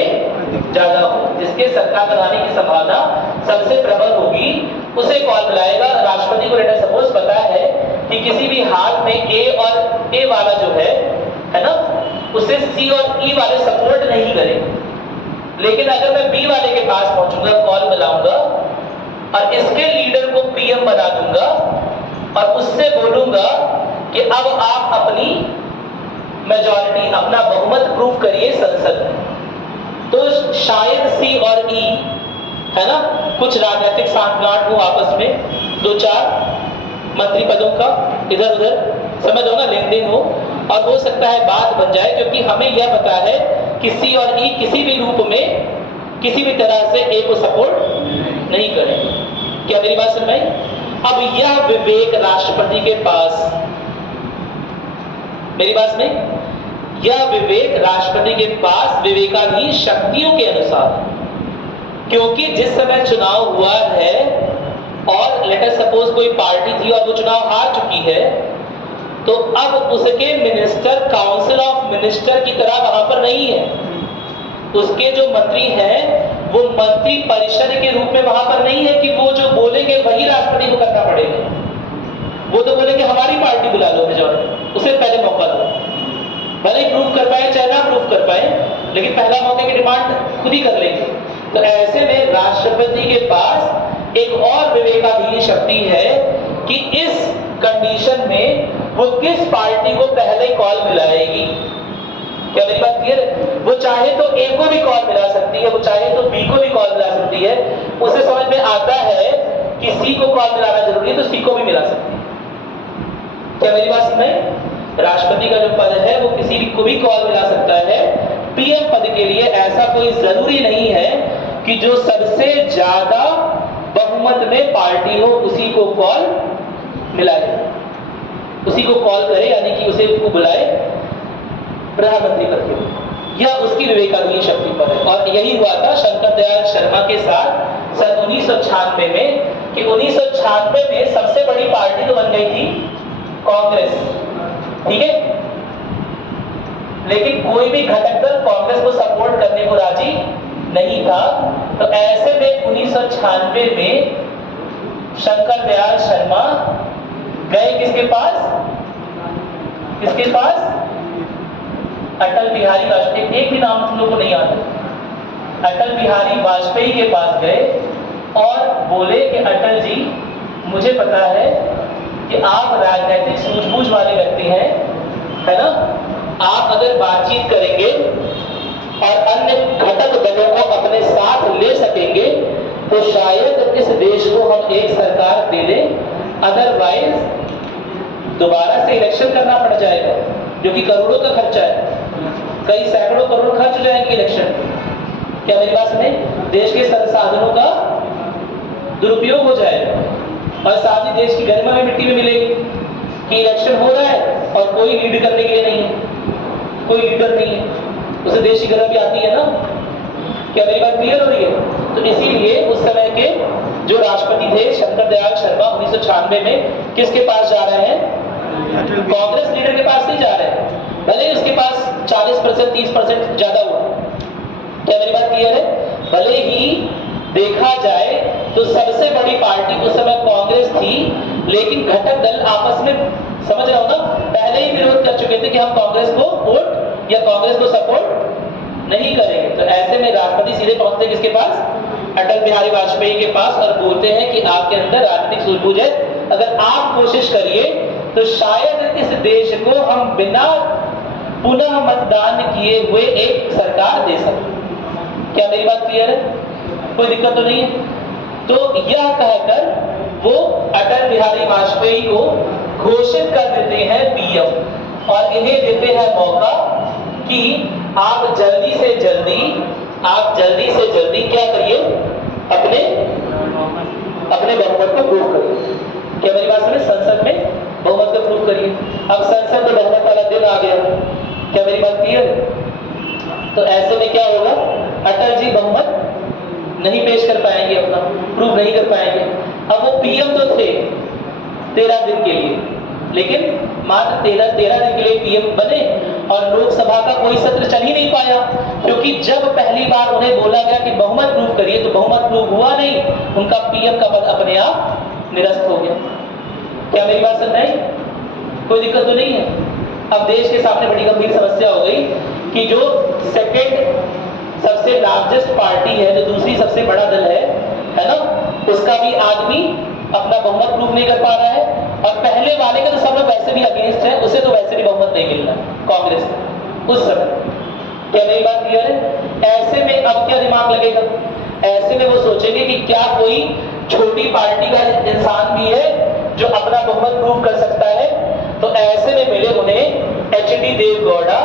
ज्यादा हो, जिसके सरकार बनाने की संभावना सबसे प्रबल होगी, उसे कौन मिलाएगा? राष्ट्रपति को लेटर सपोज पता है कि किसी भी हाल में ए वाला जो है ना, उसे सी और ई वाले सपोर्ट नहीं करेंगे। लेकिन अगर मैं बी वाले के पास पहुंचूंगा, कॉल मिलाऊंगा और इसके लीडर को पीएम बना दूंगा और उससे बोलूंगा कि अब आप अपनी मेजॉरिटी, अपना बहुमत प्रूव करिए संसद में, तो शायद सी और ई, है ना, कुछ राजनीतिक सांठगांठ हो आपस में, 2-4 मंत्री पदों का इधर उधर, समझ लो ना, लेन देन हो, और हो सकता है बात बन जाए, क्योंकि हमें यह पता है कि सी और ई किसी भी रूप में, किसी भी तरह से ए को सपोर्ट नहीं करेंगे। क्या मेरी बात सुन रही? अब यह विवेक राष्ट्रपति के पास, मेरी बात में, यह विवेक राष्ट्रपति के पास विवेकाधीन शक्तियों के अनुसार, क्योंकि जिस समय चुनाव हुआ है और लेट अस सपोज कोई पार्टी थी और वो चुनाव हार चुकी है, तो अब उसके मिनिस्टर काउंसिल ऑफ मिनिस्टर की तरह वहां पर नहीं है। उसके जो मंत्री हैं वो मंत्री परिषद के रूप में वहां पर नहीं है कि वो जो बोलेंगे वही राष्ट्रपति को करना पड़ेगा। वो तो बोलेंगे हमारी पार्टी बुला लो मेजॉरिटी, उसे पहले मौका दो, भले ही प्रूव कर पाए चाहे ना प्रूव कर पाए, लेकिन पहला मौके की डिमांड खुद ही कर लेंगे। तो ऐसे में राष्ट्रपति के पास एक और विवेकाधीन शक्ति है कि इस कंडीशन में वो किस पार्टी को पहले कॉल मिलाएगी। क्या मेरी बात क्लियर है? वो चाहे तो ए को भी कॉल मिला सकती है, वो चाहे तो बी को भी कॉल मिला सकती है, उसे समझ में आता है कि सी को कॉल मिलाना जरूरी है तो सी को भी मिला सकती है। क्या मेरी बात समझ? राष्ट्रपति का जो पद है वो किसी भी को भी कॉल मिला सकता है। पीएम पद के लिए ऐसा कोई जरूरी नहीं है कि जो सबसे ज्यादा बहुमत में पार्टी हो उसी को कॉल मिलाए, उसी को कॉल करे, यानी कि उसे को बुलाए प्रधानमंत्री पद के लिए, या उसकी विवेकाधीन शक्ति पर है। और यही हुआ था शंकर दयाल शर्मा के साथ सन 1996 में, कि 1996 में सबसे बड़ी पार्टी तो बन गई थी कांग्रेस, ठीक है, लेकिन कोई भी घटक दल कांग्रेस को सपोर्ट करने को राजी नहीं था। तो ऐसे में 1996 में शंकर दयाल शर्मा गए किसके पास, किसके पास, अटल बिहारी वाजपेयी। एक भी नाम तुम लोग को नहीं आता। अटल बिहारी वाजपेयी के पास गए और बोले कि अटल जी, मुझे पता है कि आप राजनीतिक सूझबूझ वाले व्यक्ति हैं, है ना, आप अगर बातचीत करेंगे और अन्य घटक दलों को अपने साथ ले सकेंगे तो शायद इस देश को हम एक सरकार दे दें, अदरवाइज दोबारा से इलेक्शन करना पड़ जाएगा, जो कि करोड़ों का खर्चा है, कई सैकड़ों करोड़ खर्च हो जाएंगे इलेक्शन। क्या मेरी बात सुने? देश के संसाधनों का दुरुपयोग हो जाएगा और साथ ही देश की गरिमा में मिट्टी में मिलेगी कि इलेक्शन हो रहा है और कोई लीड करने के लिए नहीं है, कोई लीडर नहीं है, उसे देश की गरिमा भी आती है ना। क्या मेरी बात क्लियर हो रही है? तो इसीलिए उस समय के जो राष्ट्रपति थे शंकर दयाल शर्मा 1996 में किसके पास जा रहे हैं? कांग्रेस लीडर के पास नहीं जा रहे हैं, भले ही उसके पास 40% 30% ज्यादा हुआ। क्या मेरी बात क्लियर है? भले ही देखा जाए तो सबसे बड़ी पार्टी उस समय कांग्रेस थी, लेकिन घटक दल आपस में, समझ रहे हो ना, पहले ही विरोध कर चुके थे कि हम कांग्रेस को वोट या कांग्रेस को सपोर्ट नहीं करेंगे। तो ऐसे में राष्ट्रपति सीधे पहुंचते किसके पास? अटल बिहारी वाजपेयी के पास, और बोलते हैं कि आपके अंदर राजनीतिक सूझबूझ है, अगर आप कोशिश करिए तो शायद इस देश को हम बिना पुनः मतदान किए हुए एक सरकार दे सकें। क्या मेरी बात क्लियर है? कोई दिक्कत तो नहीं है? तो यह कहकर वो अटल बिहारी वाजपेयी को घोषित कर देते हैं पीएम, और इन्हें देते हैं मौका कि आप जल्दी से जल्दी क्या करिए, अपने बहुमत को प्रूव करिए। क्या मेरी बात सुने? संसद में बहुमत को प्रूव करिए। अब संसद में बहुमत वाला दिन आ गया। क्या मेरी बात क्लियर है? तो ऐसे में क्या होगा? अटल जी बहुमत नहीं पेश कर पाएंगे, अपना प्रूव नहीं कर पाएंगे। अब वो पीएम तो थे 13 दिन के लिए, लेकिन मात्र 13 दिन के लिए पीएम बने और लोकसभा का कोई सत्र चल ही नहीं पाया, क्योंकि जब पहली बार उन्हें बोला गया कि बहुमत प्रूव करिए तो बहुमत प्रूव हुआ नहीं, उनका पीएम का पद अपने आप निरस्त हो गया। क्या मेरी बात सुन रहे? कोई दिक्कत तो नहीं है? अब देश के सामने बड़ी गंभीर समस्या हो गई कि जो सेकेंड सबसे लार्जेस्ट पार्टी है, जो दूसरी सबसे बड़ा दल है ना, उसका भी आदमी अपना बहुमत प्रूव नहीं कर पा रहा है, और पहले वाले का तो सब लोग वैसे भी अगेंस्ट है, उसे तो वैसे भी बहुमत नहीं मिल रहा कांग्रेस को उस समय। क्या मेरी बात क्लियर है? ऐसे में अब क्या दिमाग लगेगा? ऐसे में वो सोचेंगे कि क्या कोई छोटी पार्टी का इंसान भी है जो अपना बहुमत प्रूव कर सकता है। तो ऐसे में मिले उन्हें एच.डी. देवगौड़ा।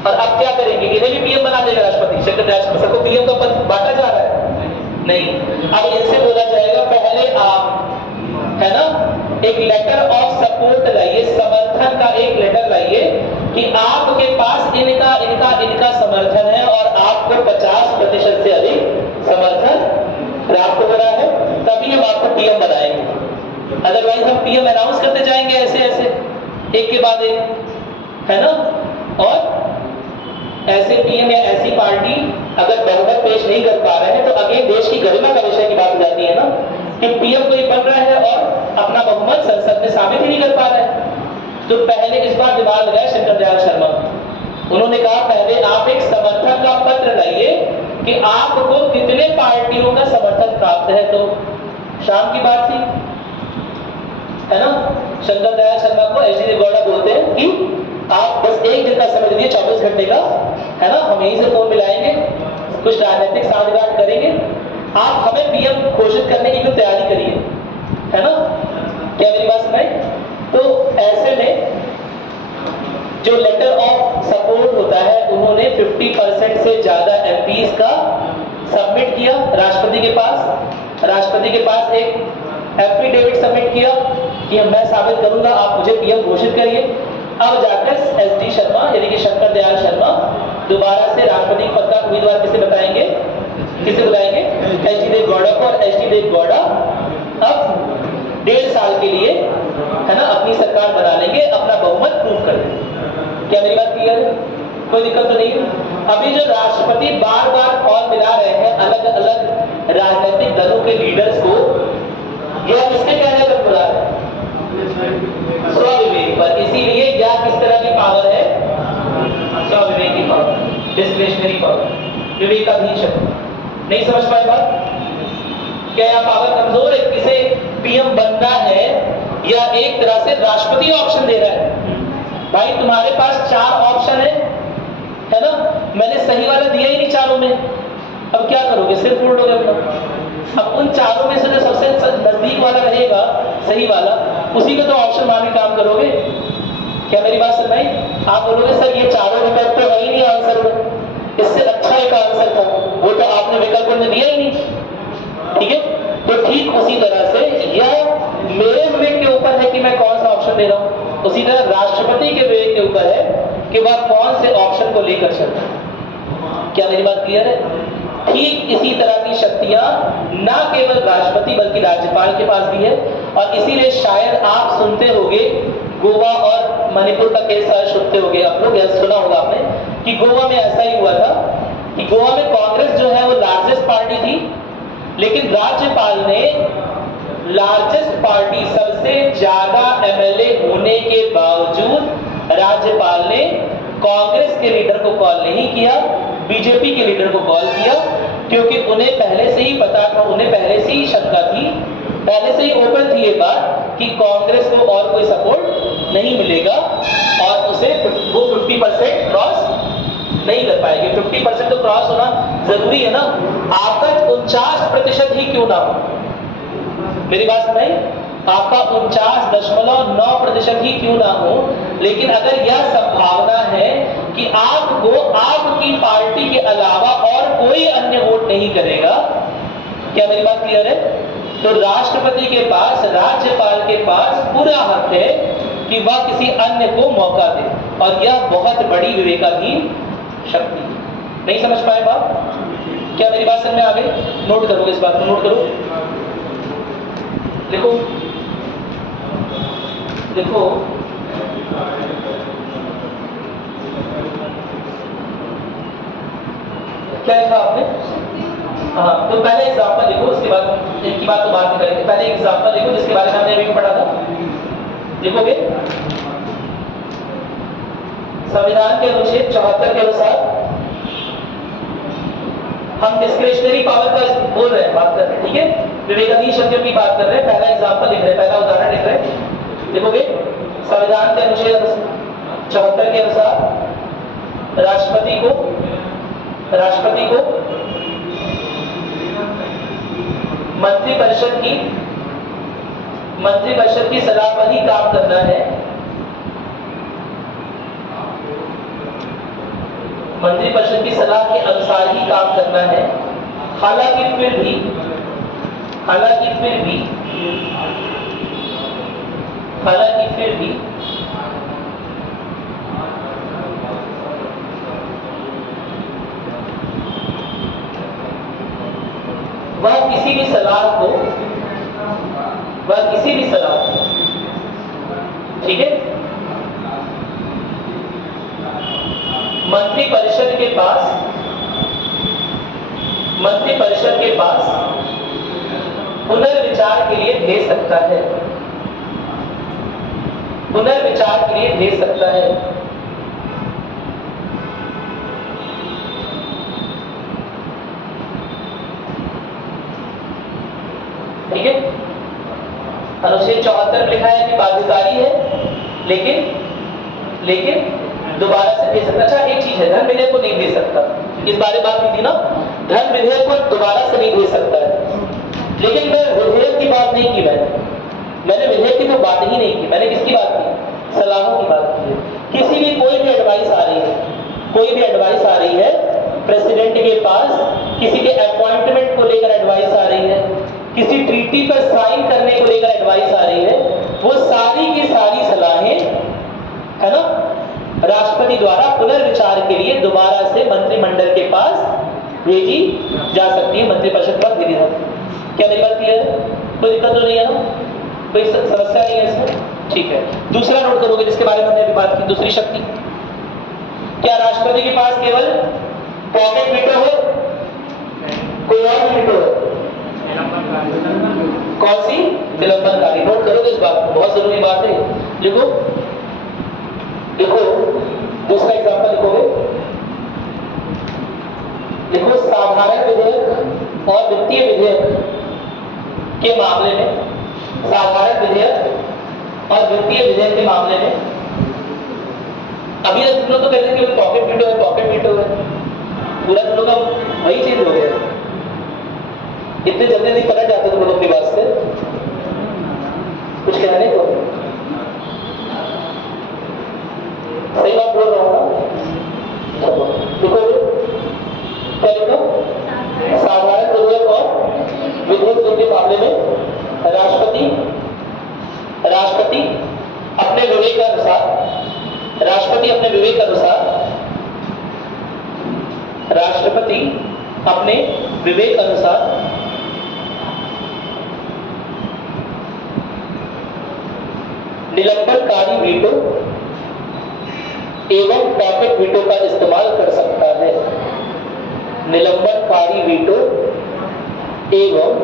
और अब क्या करेंगे? इन्हें भी पीएम बना देगा राष्ट्रपति। शंकर दयाल शर्मा सबको पीएम का पद बांटा जा रहा है? नहीं, अब इनसे बोला जाएगा पहले आप, है ना, एक लेटर ऑफ सपोर्ट लाइए, समर्थन का एक लेटर लाइए कि आपके पास इनका समर्थन है और आपको 50% से अधिक समर्थन प्राप्त हो रहा है, तभी हम आपको पीएम बनाएंगे। अदरवाइज हम पीएम अनाउंस करते जाएंगे ऐसे एक के बाद एक, है ना। और ऐसे पीएम या ऐसी पार्टी अगर बहुमत पेश नहीं कर पा रहे हैं तो अगेन देश की गरिमा का विषय की बात हो जाती है ना, कि पीएम कोई बन रहा है और अपना बहुमत संसद में साबित ही नहीं कर पा रहा है। तो पहले इस बार दिमाग लगाया शंकर दयाल शर्मा, उन्होंने कहा पहले आप एक समर्थन का पत्र लाइए कि आपको कितने पार्टियों का समर्थन प्राप्त है। तो शाम की बात थी, है ना। शंकर दयाल शर्मा को एच.डी. देवगौड़ा बोलते हैं कि आप बस एक दिन का समय दीजिए, 24 घंटे का, है ना, हम यहीं से फोन मिलाएंगे, कुछ राजनीतिक सांठगांठ करेंगे, आप हमें पीएम घोषित करने की भी तैयारी करिए, है ना। क्या मेरी बात सुनाई? तो ऐसे में एफिडेविट सबमिट किया कि मैं साबित करूंगा, आप मुझे पीएम घोषित करिए। अब जाकर एसडी शर्मा यानी कि शंकर दयाल शर्मा दोबारा से राष्ट्रपति पद का उम्मीदवार किसे बताएंगे, किसे बुलाएंगे? एचडी देव गौड़ा को। और एचडी देव गौड़ा अब 1.5 साल के लिए है ना अपनी सरकार बना लेंगे, अपना बहुमत प्रूव कर देंगे। क्या मेरी बात क्लियर है? कोई दिक्कत तो नहीं है? अभी जो राष्ट्रपति बार बार कॉल मिला रहे हैं अलग अलग राजनीतिक दलों के लीडर्स को, यह किसके कहने पर बुला रहे हैं? स्वविवेक पर। इसीलिए यह किस तरह की पावर है? स्वविवेक की पावर, डिस्क्रिशनरी पावर, विवेकाधीन शक्ति। नहीं समझ पाए बात? क्या यह पावर कमजोर है? किसे पीएम बनना है या एक तरह से राष्ट्रपति ऑप्शन दे रहा है? भाई तुम्हारे पास 4 ऑप्शन है ना, मैंने सही वाला दिया ही नहीं चारों में, अब क्या करोगे? सिर फोड़ दोगे अपना। अब उन चारों में से जो सबसे नजदीक वाला रहेगा सही वाला, उसी को तो ऑप्शन मान के काम करोगे। क्या मेरी बात सुन रही? आप बोलोगे सर ये चारों विकल्प तो वही नहीं आंसर में, इससे अच्छा एक आंसर था, वो तो आपने विकल्प में दिया ही नहीं। ठीक है, तो ठीक उसी तरह से यह मेरे विवेक के ऊपर है कि मैं कौन सा ऑप्शन दे रहा हूं, उसी तरह राष्ट्रपति के विवेक के ऊपर है कि वह कौन से ऑप्शन को लेकर चलता है। क्या मेरी बात क्लियर है? ठीक इसी तरह की शक्तियां न केवल राष्ट्रपति बल्कि राज्यपाल के पास भी है। और इसीलिए शायद आप सुनते होंगे गोवा और मणिपुर का केस सुनते होंगे आप लोग, यह सुना होगा आपने कि गोवा में ऐसा ही हुआ था कि गोवा में कांग्रेस जो है वो लार्जेस्ट पार्टी थी, लेकिन राज्यपाल ने लार्जेस्ट पार्टी सबसे ज्यादा एमएलए होने के बावजूद राज्यपाल ने कांग्रेस के लीडर को कॉल नहीं किया, बीजेपी के लीडर को कॉल किया, क्योंकि उन्हें पहले से ही पता था, उन्हें पहले से ही शंका थी, पहले से ही ओपन थी ये बात कि कांग्रेस को और कोई सपोर्ट नहीं मिलेगा और उसे वो 50% क्रॉस नहीं कर पाएंगे। 50% तो क्रॉस होना जरूरी है ना, आपका 49% ही क्यों ना हो। मेरी बात सुनाई? आपका 49.9% ही क्यों ना हो, लेकिन अगर यह संभावना है कि आपको आपकी पार्टी के अलावा और कोई अन्य वोट नहीं करेगा, क्या मेरी बात क्लियर है? तो राष्ट्रपति के पास, राज्यपाल के पास पूरा हक है कि वह किसी अन्य को मौका दे, और यह बहुत बड़ी विवेकाधीन शक्ति है। नहीं समझ पाए बात? क्या मेरी बात समझ में आ गई? नोट करोगे इस बात को? नोट करो, देखो देखो क्या लिखा आपने? हाँ, तो पहले एग्जाम्पल देखो, उसके बाद एक की बात तो बाद में करेंगे। पहले एग्जाम्पल देखो जिसके बारे में हमने अभी पढ़ा था, देखोगे संविधान के अनुच्छेद 74 के अनुसार हम डिस्क्रिशनरी पावर का बोल रहे हैं, बात कर रहे हैं, ठीक है, विवेकाधीन शक्तियों की बात कर रहे हैं। पहला एग्जाम्पल लिख रहे हैं, पहला उदाहरण लिख रहे हैं, देखोगे संविधान के अनुच्छेद 74 के अनुसार राष्ट्रपति को मंत्रिपरिषद की सलाह पर ही काम करना है। मंत्रिपरिषद की सलाह के अनुसार ही काम करना है। हालांकि फिर भी वह किसी भी सलाह को ठीक है मंत्रिपरिषद के पास पुनर्विचार के लिए भेज सकता है। ठीक है, अनुच्छेद 74 में लिखा है कि बाध्यकारी है, लेकिन दोबारा से भेज सकता। अच्छा, एक चीज है, धन विधेयक को नहीं भेज सकता, इस बारे बात नहीं थी ना, धन विधेयक को दोबारा से नहीं भेज सकता है। लेकिन मैं विधेयक की बात नहीं की, मैंने विधेयक की तो बात ही नहीं की, मैंने किसकी बात की? सलाहों की बात की है। किसी भी कोई भी एडवाइस आ रही है प्रेसिडेंट के पास, किसी के अपॉइंटमेंट को लेकर एडवाइस आ रही है, किसी ट्रीटी चिट्ठी पर साइन करने को लेकर एडवाइस आ रही है, वो सारी की सारी सलाहें, है ना, राष्ट्रपति द्वारा पुनर्विचार के लिए दोबारा से मंत्रिमंडल के पास भेजी जा सकती है, मंत्रिपरिषद पर धीरे धीरे। क्या मेरी बात क्लियर है? कोई दिक्कत तो नहीं है ना? कोई समस्या नहीं है इसमें? ठीक है। दूसरा नोट करोगे जिसके बारे में हमने अभी बात की, दूसरी शक्ति। क्या राष्ट्रपति के पास केवल पॉकेट वीटो है? कोई और भी वीटो है? कौन सी? निलंबनकारी। नोट करोगे इस बात को, बहुत जरूरी बात है। लिखो लिखो, दूसरा एग्जांपल लिखोगे, लिखो साधारण विधेयक और वित्तीय विधेयक के मामले में, साधारण विधेयक और वित्तीय विधेयक के मामले में अभी तुम लोग तो कहते हैं कि पॉकेट वीटो है, पॉकेट वीटो है, पूरा तुम लोग का वही चीज हो गया। इतने जल्दी नहीं पलट जाते तुम लोग अपनी बात से, कुछ कहने को सही बात बोल रहा हूँ ना? देखो क्या लिखो, साधारण विधेयक और विधेयक के मामले में राष्ट्रपति अपने विवेक अनुसार, राष्ट्रपति अपने विवेक अनुसार, राष्ट्रपति अपने विवेक अनुसार निलंबनकारी वीटो एवं पॉकेट वीटो का इस्तेमाल कर सकता है। निलंबनकारी वीटो एवं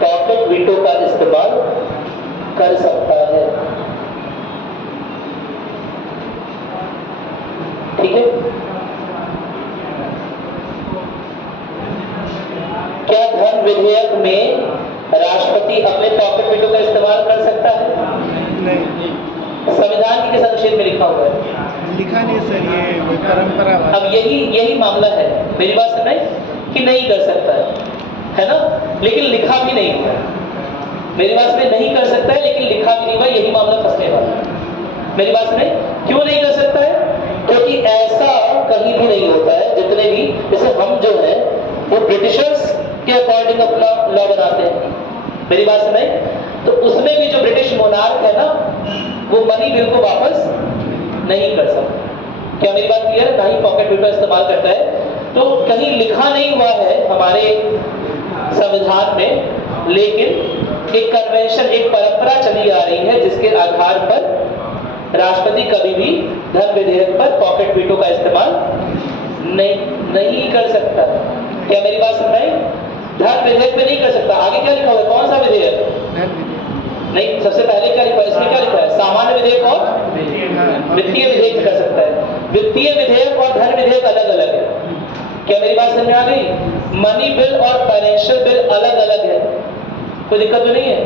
पॉकेट वीटो का इस्तेमाल कर सकता है। ठीक है? क्या धन विधेयक में राष्ट्रपति अपने पॉकेट वीटो का इस्तेमाल कर सकता है? नहीं, संविधान की किस अनुच्छेद में लिखा हुआ है? लिखा नहीं सर, ये परंपरा। अब यही मामला है, मेरी बात सुन रहे कि नहीं कर सकता है ना? लेकिन लिखा भी नहीं हुआ। मेरी बात सुने, नहीं कर सकता है लेकिन लिखा भी नहीं हुआ, यही मामला फंसने वाला। मेरी बात सुने, क्यों नहीं कर सकता है? क्योंकि ऐसा कहीं भी नहीं होता है। जितने भी, जैसे हम जो है वो ब्रिटिशर्स के अकॉर्डिंग अपना लॉ बनाते हैं, मेरी बात सुने, तो उसमें भी जो ब्रिटिश मोनार्क है ना, वो मनी बिल को वापस नहीं कर सकता। क्या मेरी बात क्लियर है? ना ही पॉकेट बिल का इस्तेमाल करता है। तो कहीं लिखा नहीं हुआ है हमारे संविधान में, लेकिन एक कन्वेंशन, एक परंपरा चली आ रही है जिसके आधार पर राष्ट्रपति कभी भी धन विधेयक पर पॉकेट वीटो का इस्तेमाल नहीं कर सकता। क्या मेरी बात सुन रहे हैं? धन विधेयक में नहीं कर सकता। आगे क्या लिखा हुआ है? कौन सा विधेयक? नहीं, सबसे पहले क्या लिखा है? इसमें क्या लिखा है? सामान्य विधेयक और वित्तीय विधेयक में कर सकता है। वित्तीय विधेयक और धन विधेयक अलग अलग है। क्या मेरी बात समझ में आ गई? मनी बिल और फाइनेंशियल बिल अलग अलग है, कोई दिक्कत तो नहीं है?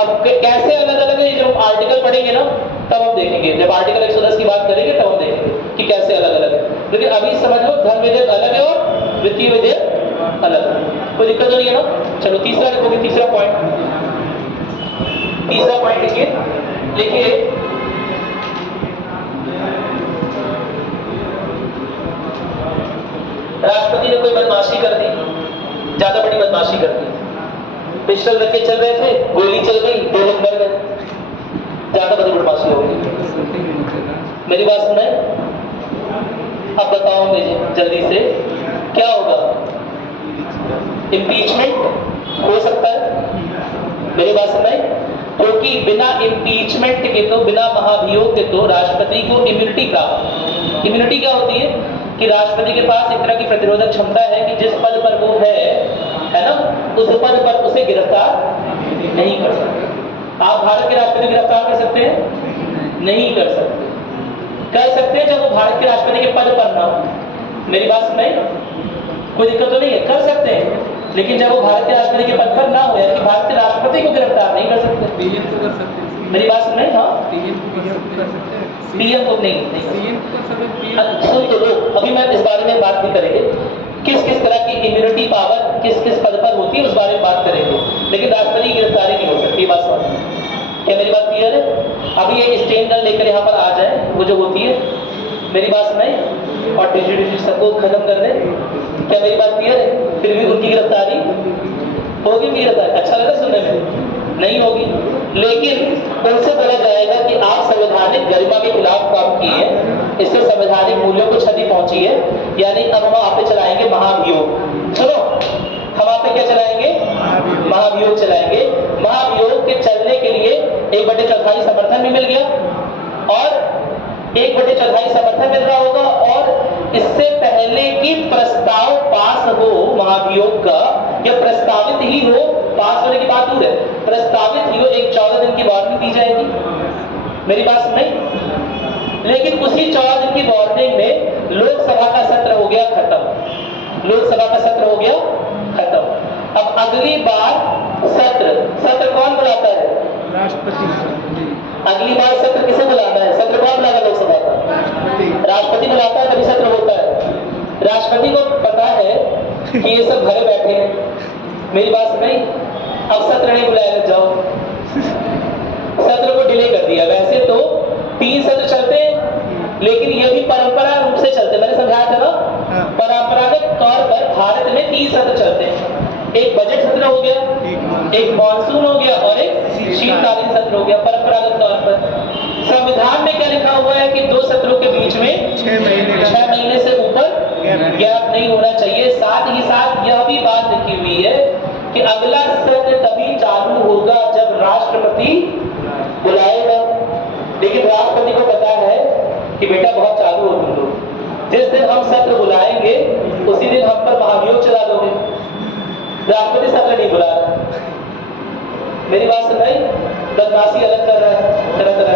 अब कैसे अलग अलग है, जब हम आर्टिकल पढ़ेंगे ना तब हम देखेंगे। जब आर्टिकल 110 की बात करेंगे तब हम देखेंगे कि कैसे अलग अलग है। लेकिन अभी समझ लो, धन विधेयक अलग है और वित्तीय विधेयक अलग है, कोई दिक्कत तो नहीं है ना? चलो तीसरा लिखोगे, तीसरा पॉइंट लिखिए। राष्ट्रपति ने कोई बदमाशी कर दी, ज्यादा बड़ी बदमाशी कर दी, पिस्टल रख के चल रहे थे, गोली चल गई, 2 लोग मर गए, ज्यादा बड़ी बदमाशी हो गई। मेरी बात सुने, अब बताओ मुझे जल्दी से, क्या होगा? इम्पीचमेंट हो सकता है। मेरी बात सुनाई, क्योंकि बिना इम्पीचमेंट के तो, बिना महाभियोग के तो राष्ट्रपति को इम्यूनिटी प्राप्त। इम्यूनिटी क्या होती है? कि राष्ट्रपति के पास एक तरह की प्रतिरोधक क्षमता है कि जिस पद पर वो है ना, उस पद पर उसे गिरफ्तार नहीं कर सकते। आप भारत के राष्ट्रपति को गिरफ्तार कर सकते हैं? नहीं कर सकते। कर सकते हैं जब वो भारत के राष्ट्रपति के पद पर ना हो। मेरी बात सुनाई, कोई दिक्कत तो नहीं है? कर सकते हैं, लेकिन जब वो भारत के राष्ट्रपति के पद पर ना हो, यानी कि भारत के राष्ट्रपति को गिरफ्तार नहीं कर सकते। पीएम तो कर सकते हैं। मेरी बात सुन रहे हैं? हाँ, पीएम को कर सकते हैं। पीएम को नहीं पीएम को कर सकते हैं। सुन तो लो, अभी मैं इस बारे में बात भी करेंगे, किस किस तरह की इम्यूनिटी पावर किस किस पद पर होती है उस बारे में बात करेंगे। लेकिन राष्ट्रपति की गिरफ्तारी नहीं हो सकती, बात समझ। क्या मेरी बात क्लियर है? अभी एक स्टेन गन लेकर यहाँ पर आ जाए, वो जो होती है, मेरी बात सुनाई, और डिजिटल सबको खत्म कर दे। क्या मेरी बात क्लियर है? फिर भी उनकी गिरफ्तारी होगी भी रहता है, अच्छा लगा सुनने में? नहीं होगी। लेकिन उनसे बोला जाएगा कि आप संवैधानिक गरिमा के खिलाफ काम किए हैं, इससे संवैधानिक मूल्यों को क्षति पहुंची है, यानी अब हम आप पे चलाएंगे महाभियोग। सुनो, हम आप पे क्या चलाएंगे? महाभियोग चलाएंगे। महाभियोग के चलने के लिए 1/4 समर्थन भी मिल गया, और 1/4 समर्थन मिल रहा होगा, और इससे पहले कि प्रस्ताव पास हो महाभियोग का, या प्रस्तावित ही हो, पास होने की बात दूर है, प्रस्तावित ही हो, एक 14 दिन की वार्निंग दी जाएगी। मेरी बात सुन नहीं? लेकिन उसी 14 दिन की वार्निंग में लोकसभा का सत्र हो गया खत्म। लोकसभा का सत्र हो गया खत्म। अब अगली बार सत्र कौन बुलाता है? राष्ट्रपति। अगली बार सत्र किसे बुलाना है? सत्र कौन बुलाएगा लोकसभा का? राष्ट्रपति बुलाता है, तभी सत्र होता है। राष्ट्रपति को पता है कि ये सब भरे बैठे हैं, मेरी बात सुनाई, अब सत्र नहीं बुलाएगा, जाओ। सत्र को डिले कर दिया। वैसे तो 3 सत्र चलते हैं, लेकिन ये भी परंपरा रूप से चलते, मैंने समझाया था ना, परंपरागत तौर पर भारत में 3 सत्र चलते हैं। एक बजट सत्र हो गया, एक मॉनसून हो गया, और एक शीतकालीन सत्र हो गया, परंपरागत तौर पर। संविधान में क्या लिखा हुआ है कि 2 सत्रों के बीच में 6 महीने से ऊपर गैप नहीं होना चाहिए। साथ ही साथ यह भी बात लिखी हुई है कि अगला सत्र तभी चालू होगा जब राष्ट्रपति बुलाएगा। लेकिन राष्ट्रपति को पता है कि बेटा बहुत चालू हो तुम लोग, जिस दिन हम सत्र बुलाएंगे उसी दिन हम पर महाभियोग चला दोगे। राष्ट्रपति सत्र नहीं बुला रहा। मेरी बात सुन रही? बदमाशी अलग कर रहा है तरह तरह।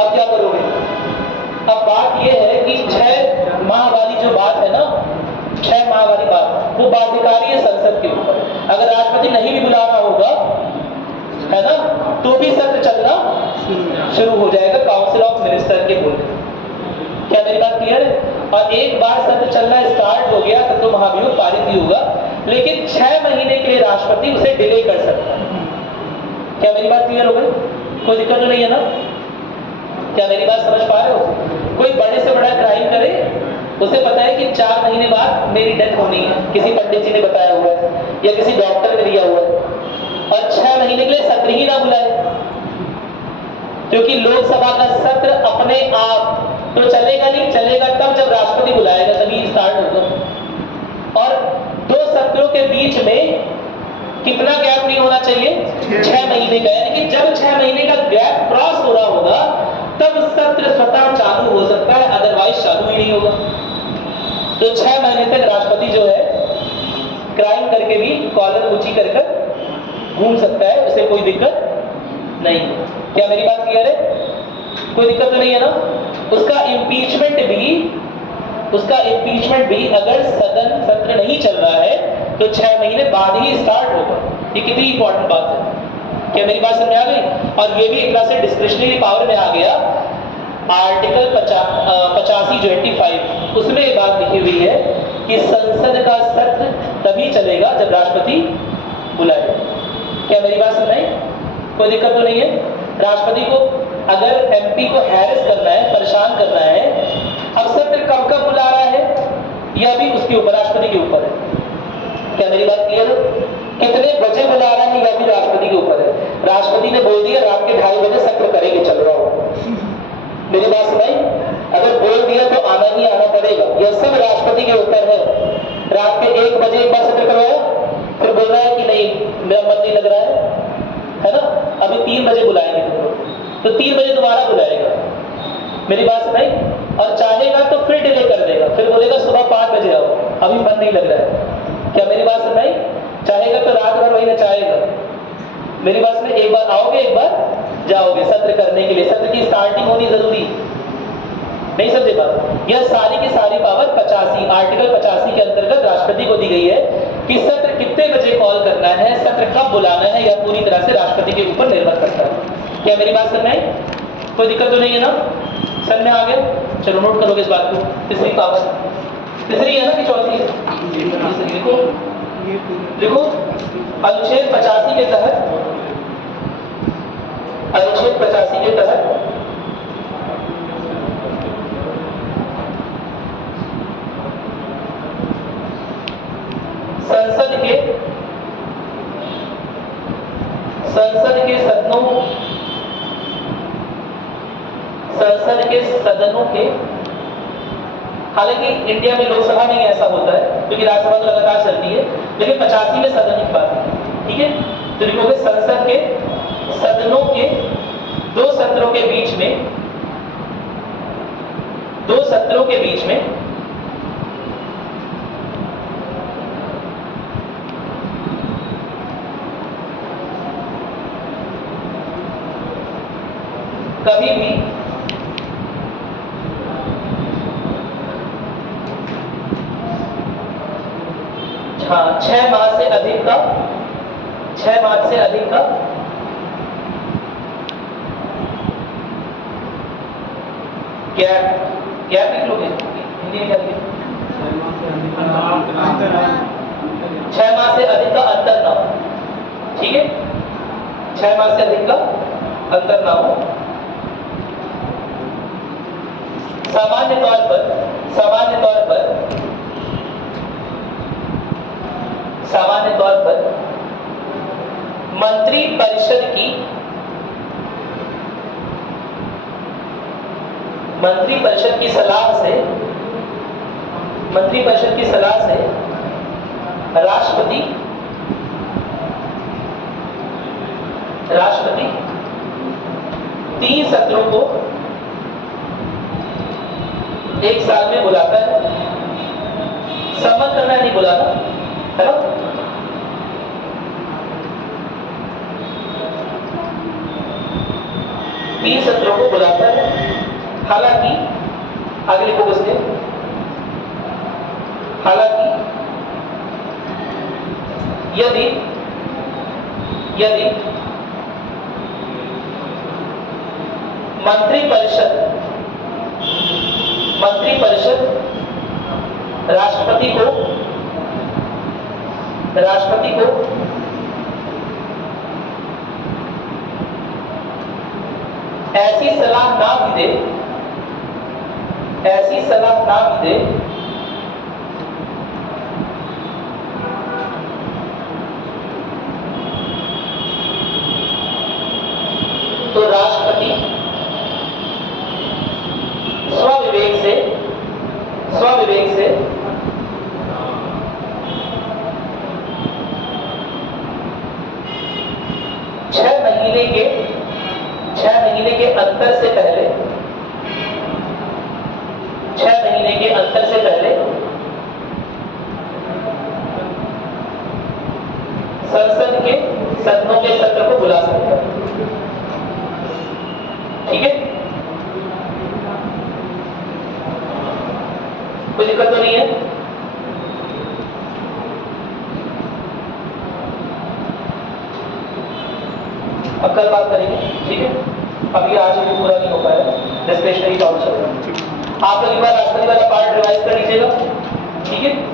अब क्या करोगे? अब बात यह है कि 6 माह वाली जो बात है ना, 6 माह वाली बात, वो बाध्यकारी है संसद के ऊपर। अगर राष्ट्रपति नहीं भी बुला रहा होगा, है ना, तो भी सत्र चलना शुरू हो जाएगा काउंसिल ऑफ मिनिस्टर के बोलने। क्या मेरी बात क्लियर है? और एक बार सत्र चलना स्टार्ट हो गया तो महाभियोग पारित ही होगा, लेकिन 6 महीने के लिए राष्ट्रपति उसे डिले कर सकता है। क्या मेरी बात क्लियर हो गई? कोई दिक्कत तो नहीं है ना? क्या मेरी बात समझ पा रहे हो? कोई बड़े से बड़ा क्राइम करे, उसे पता है कि 4 महीने बाद मेरी डेथ होनी है, किसी पंडित जी ने बताया हुआ है या किसी डॉक्टर ने दिया हुआ है, और 6 महीने के लिए सत्र ही ना बुलाए, क्योंकि लोकसभा का सत्र अपने आप तो चलेगा नहीं, चलेगा तब जब राष्ट्रपति बुलाएगा, तभी स्टार्ट होगा। और 2 सत्रों के बीच में कितना गैप नहीं होना चाहिए? 6 महीने का। यानी कि जब 6 महीने का गैप क्रॉस हो रहा होगा तब सत्र स्वतः चालू हो सकता है, अदरवाइज चालू ही नहीं होगा। तो 6 महीने तक राष्ट्रपति जो है क्राइम करके भी कॉलर ऊंची कर घूम सकता है, उसे कोई दिक्कत नहीं। क्या मेरी बात क्लियर है? कोई दिक्कत तो नहीं है ना? उसका इम्पीचमेंट भी अगर सदन सत्र नहीं चल रहा है तो 6 महीने बाद ही स्टार्ट होगा। ये कितनी इंपॉर्टेंट बात है। क्या मेरी बात समझ आ गई? और ये भी एक तरह से डिस्क्रिशनरी पावर में आ गया। आर्टिकल 85 उसमें ये बात लिखी हुई है कि संसद का सत्र तभी चलेगा जब राष्ट्रपति बुलाए। क्या मेरी बात सुन रहे हैं? कोई दिक्कत तो नहीं है? राष्ट्रपति को अगर एमपी को हैरेस करना है, परेशान करना है, अब सत्र कब कब बुला रहा है यह भी उसके ऊपर, राष्ट्रपति के ऊपर है। क्या मेरी बात क्लियर है? कितने बजे बुला रहा है यह भी राष्ट्रपति के ऊपर है। राष्ट्रपति ने बोल दिया रात के 2:30 बजे सत्र करेंगे, चल रहा हो। मेरी बात सुनाई? अगर बोल दिया तो आना ही आना पड़ेगा। यह सब राष्ट्रपति के ऊपर है। रात के 1 बजे एक बार सत्र करवाया, फिर बोल रहा है कि नहीं मेरा मन नहीं लग रहा है ना, अभी 3 बजे बुलाएंगे तो 3 बजे दोबारा बुलाएगा। मेरी बात सुनाई? और चाहेगा तो फिर डिले कर देगा, फिर बोलेगा सुबह 5 बजे आओ, अभी मन नहीं लग रहा है। क्या मेरी बात सुनाई? चाहेगा तो रात भर वही नचाएगा। मेरी बात सुनाई? एक बार आओगे, एक बार जाओगे सत्र करने के लिए। सत्र की स्टार्टिंग होनी जरूरी, नहीं समझे बात? यह सारी की सारी पावर 85 आर्टिकल 85 के अंतर्गत राष्ट्रपति को दी गई है कि सत्र कितने बजे कॉल करना है, सत्र कब बुलाना है, यह पूरी तरह से राष्ट्रपति के ऊपर निर्भर करता है। क्या मेरी बात समझ में आई? कोई दिक्कत तो नहीं है ना? समझ में आ गया? चलो नोट करोगे इस बात को। तीसरी पावर, तीसरी है ना कि चौथी है? देखो अनुच्छेद 85 के तहत, अनुच्छेद 85 के तहत संसद के संसद के सदनों के, हालांकि इंडिया में लोकसभा में ऐसा होता है क्योंकि राज्यसभा तो लगातार चलती है, लेकिन 85 में सदन की बात है, ठीक है। तो लिखोगे संसद के सदनों के दो सत्रों के बीच में कभी भी हाँ 6 माह से अधिक का गैप लिख लोगे, हिंदी में क्या लिखे? 6 माह से अधिक का अंतर ना हो, ठीक है। 6 माह से अधिक का अंतर ना हो। सामान्य तौर पर मंत्री परिषद की सलाह से राष्ट्रपति 3 सत्रों को एक साल में बुलाता है। सम्मत करना नहीं बुलाना, है ना। तीन सत्रों को बुलाता है। हालांकि आगे लिखो उसके, हालांकि यदि मंत्री परिषद राष्ट्रपति को ऐसी सलाह ना भी दे तो राष्ट्रपति स्वविवेक से 6 महीने के अंतर से पहले संसद के सदनों के सत्र को बुला सकते हैं, ठीक है। कोई दिक्कत तो नहीं है? अब कल बात करेंगे, ठीक है। अभी आज भी पूरा नहीं हो पाया, डिस्क्रिप्शनरी टॉपिक चल रहा है। आप लोग एक बार राष्ट्रपति वाला पार्ट रिवाइज कर लीजिएगा, ठीक है।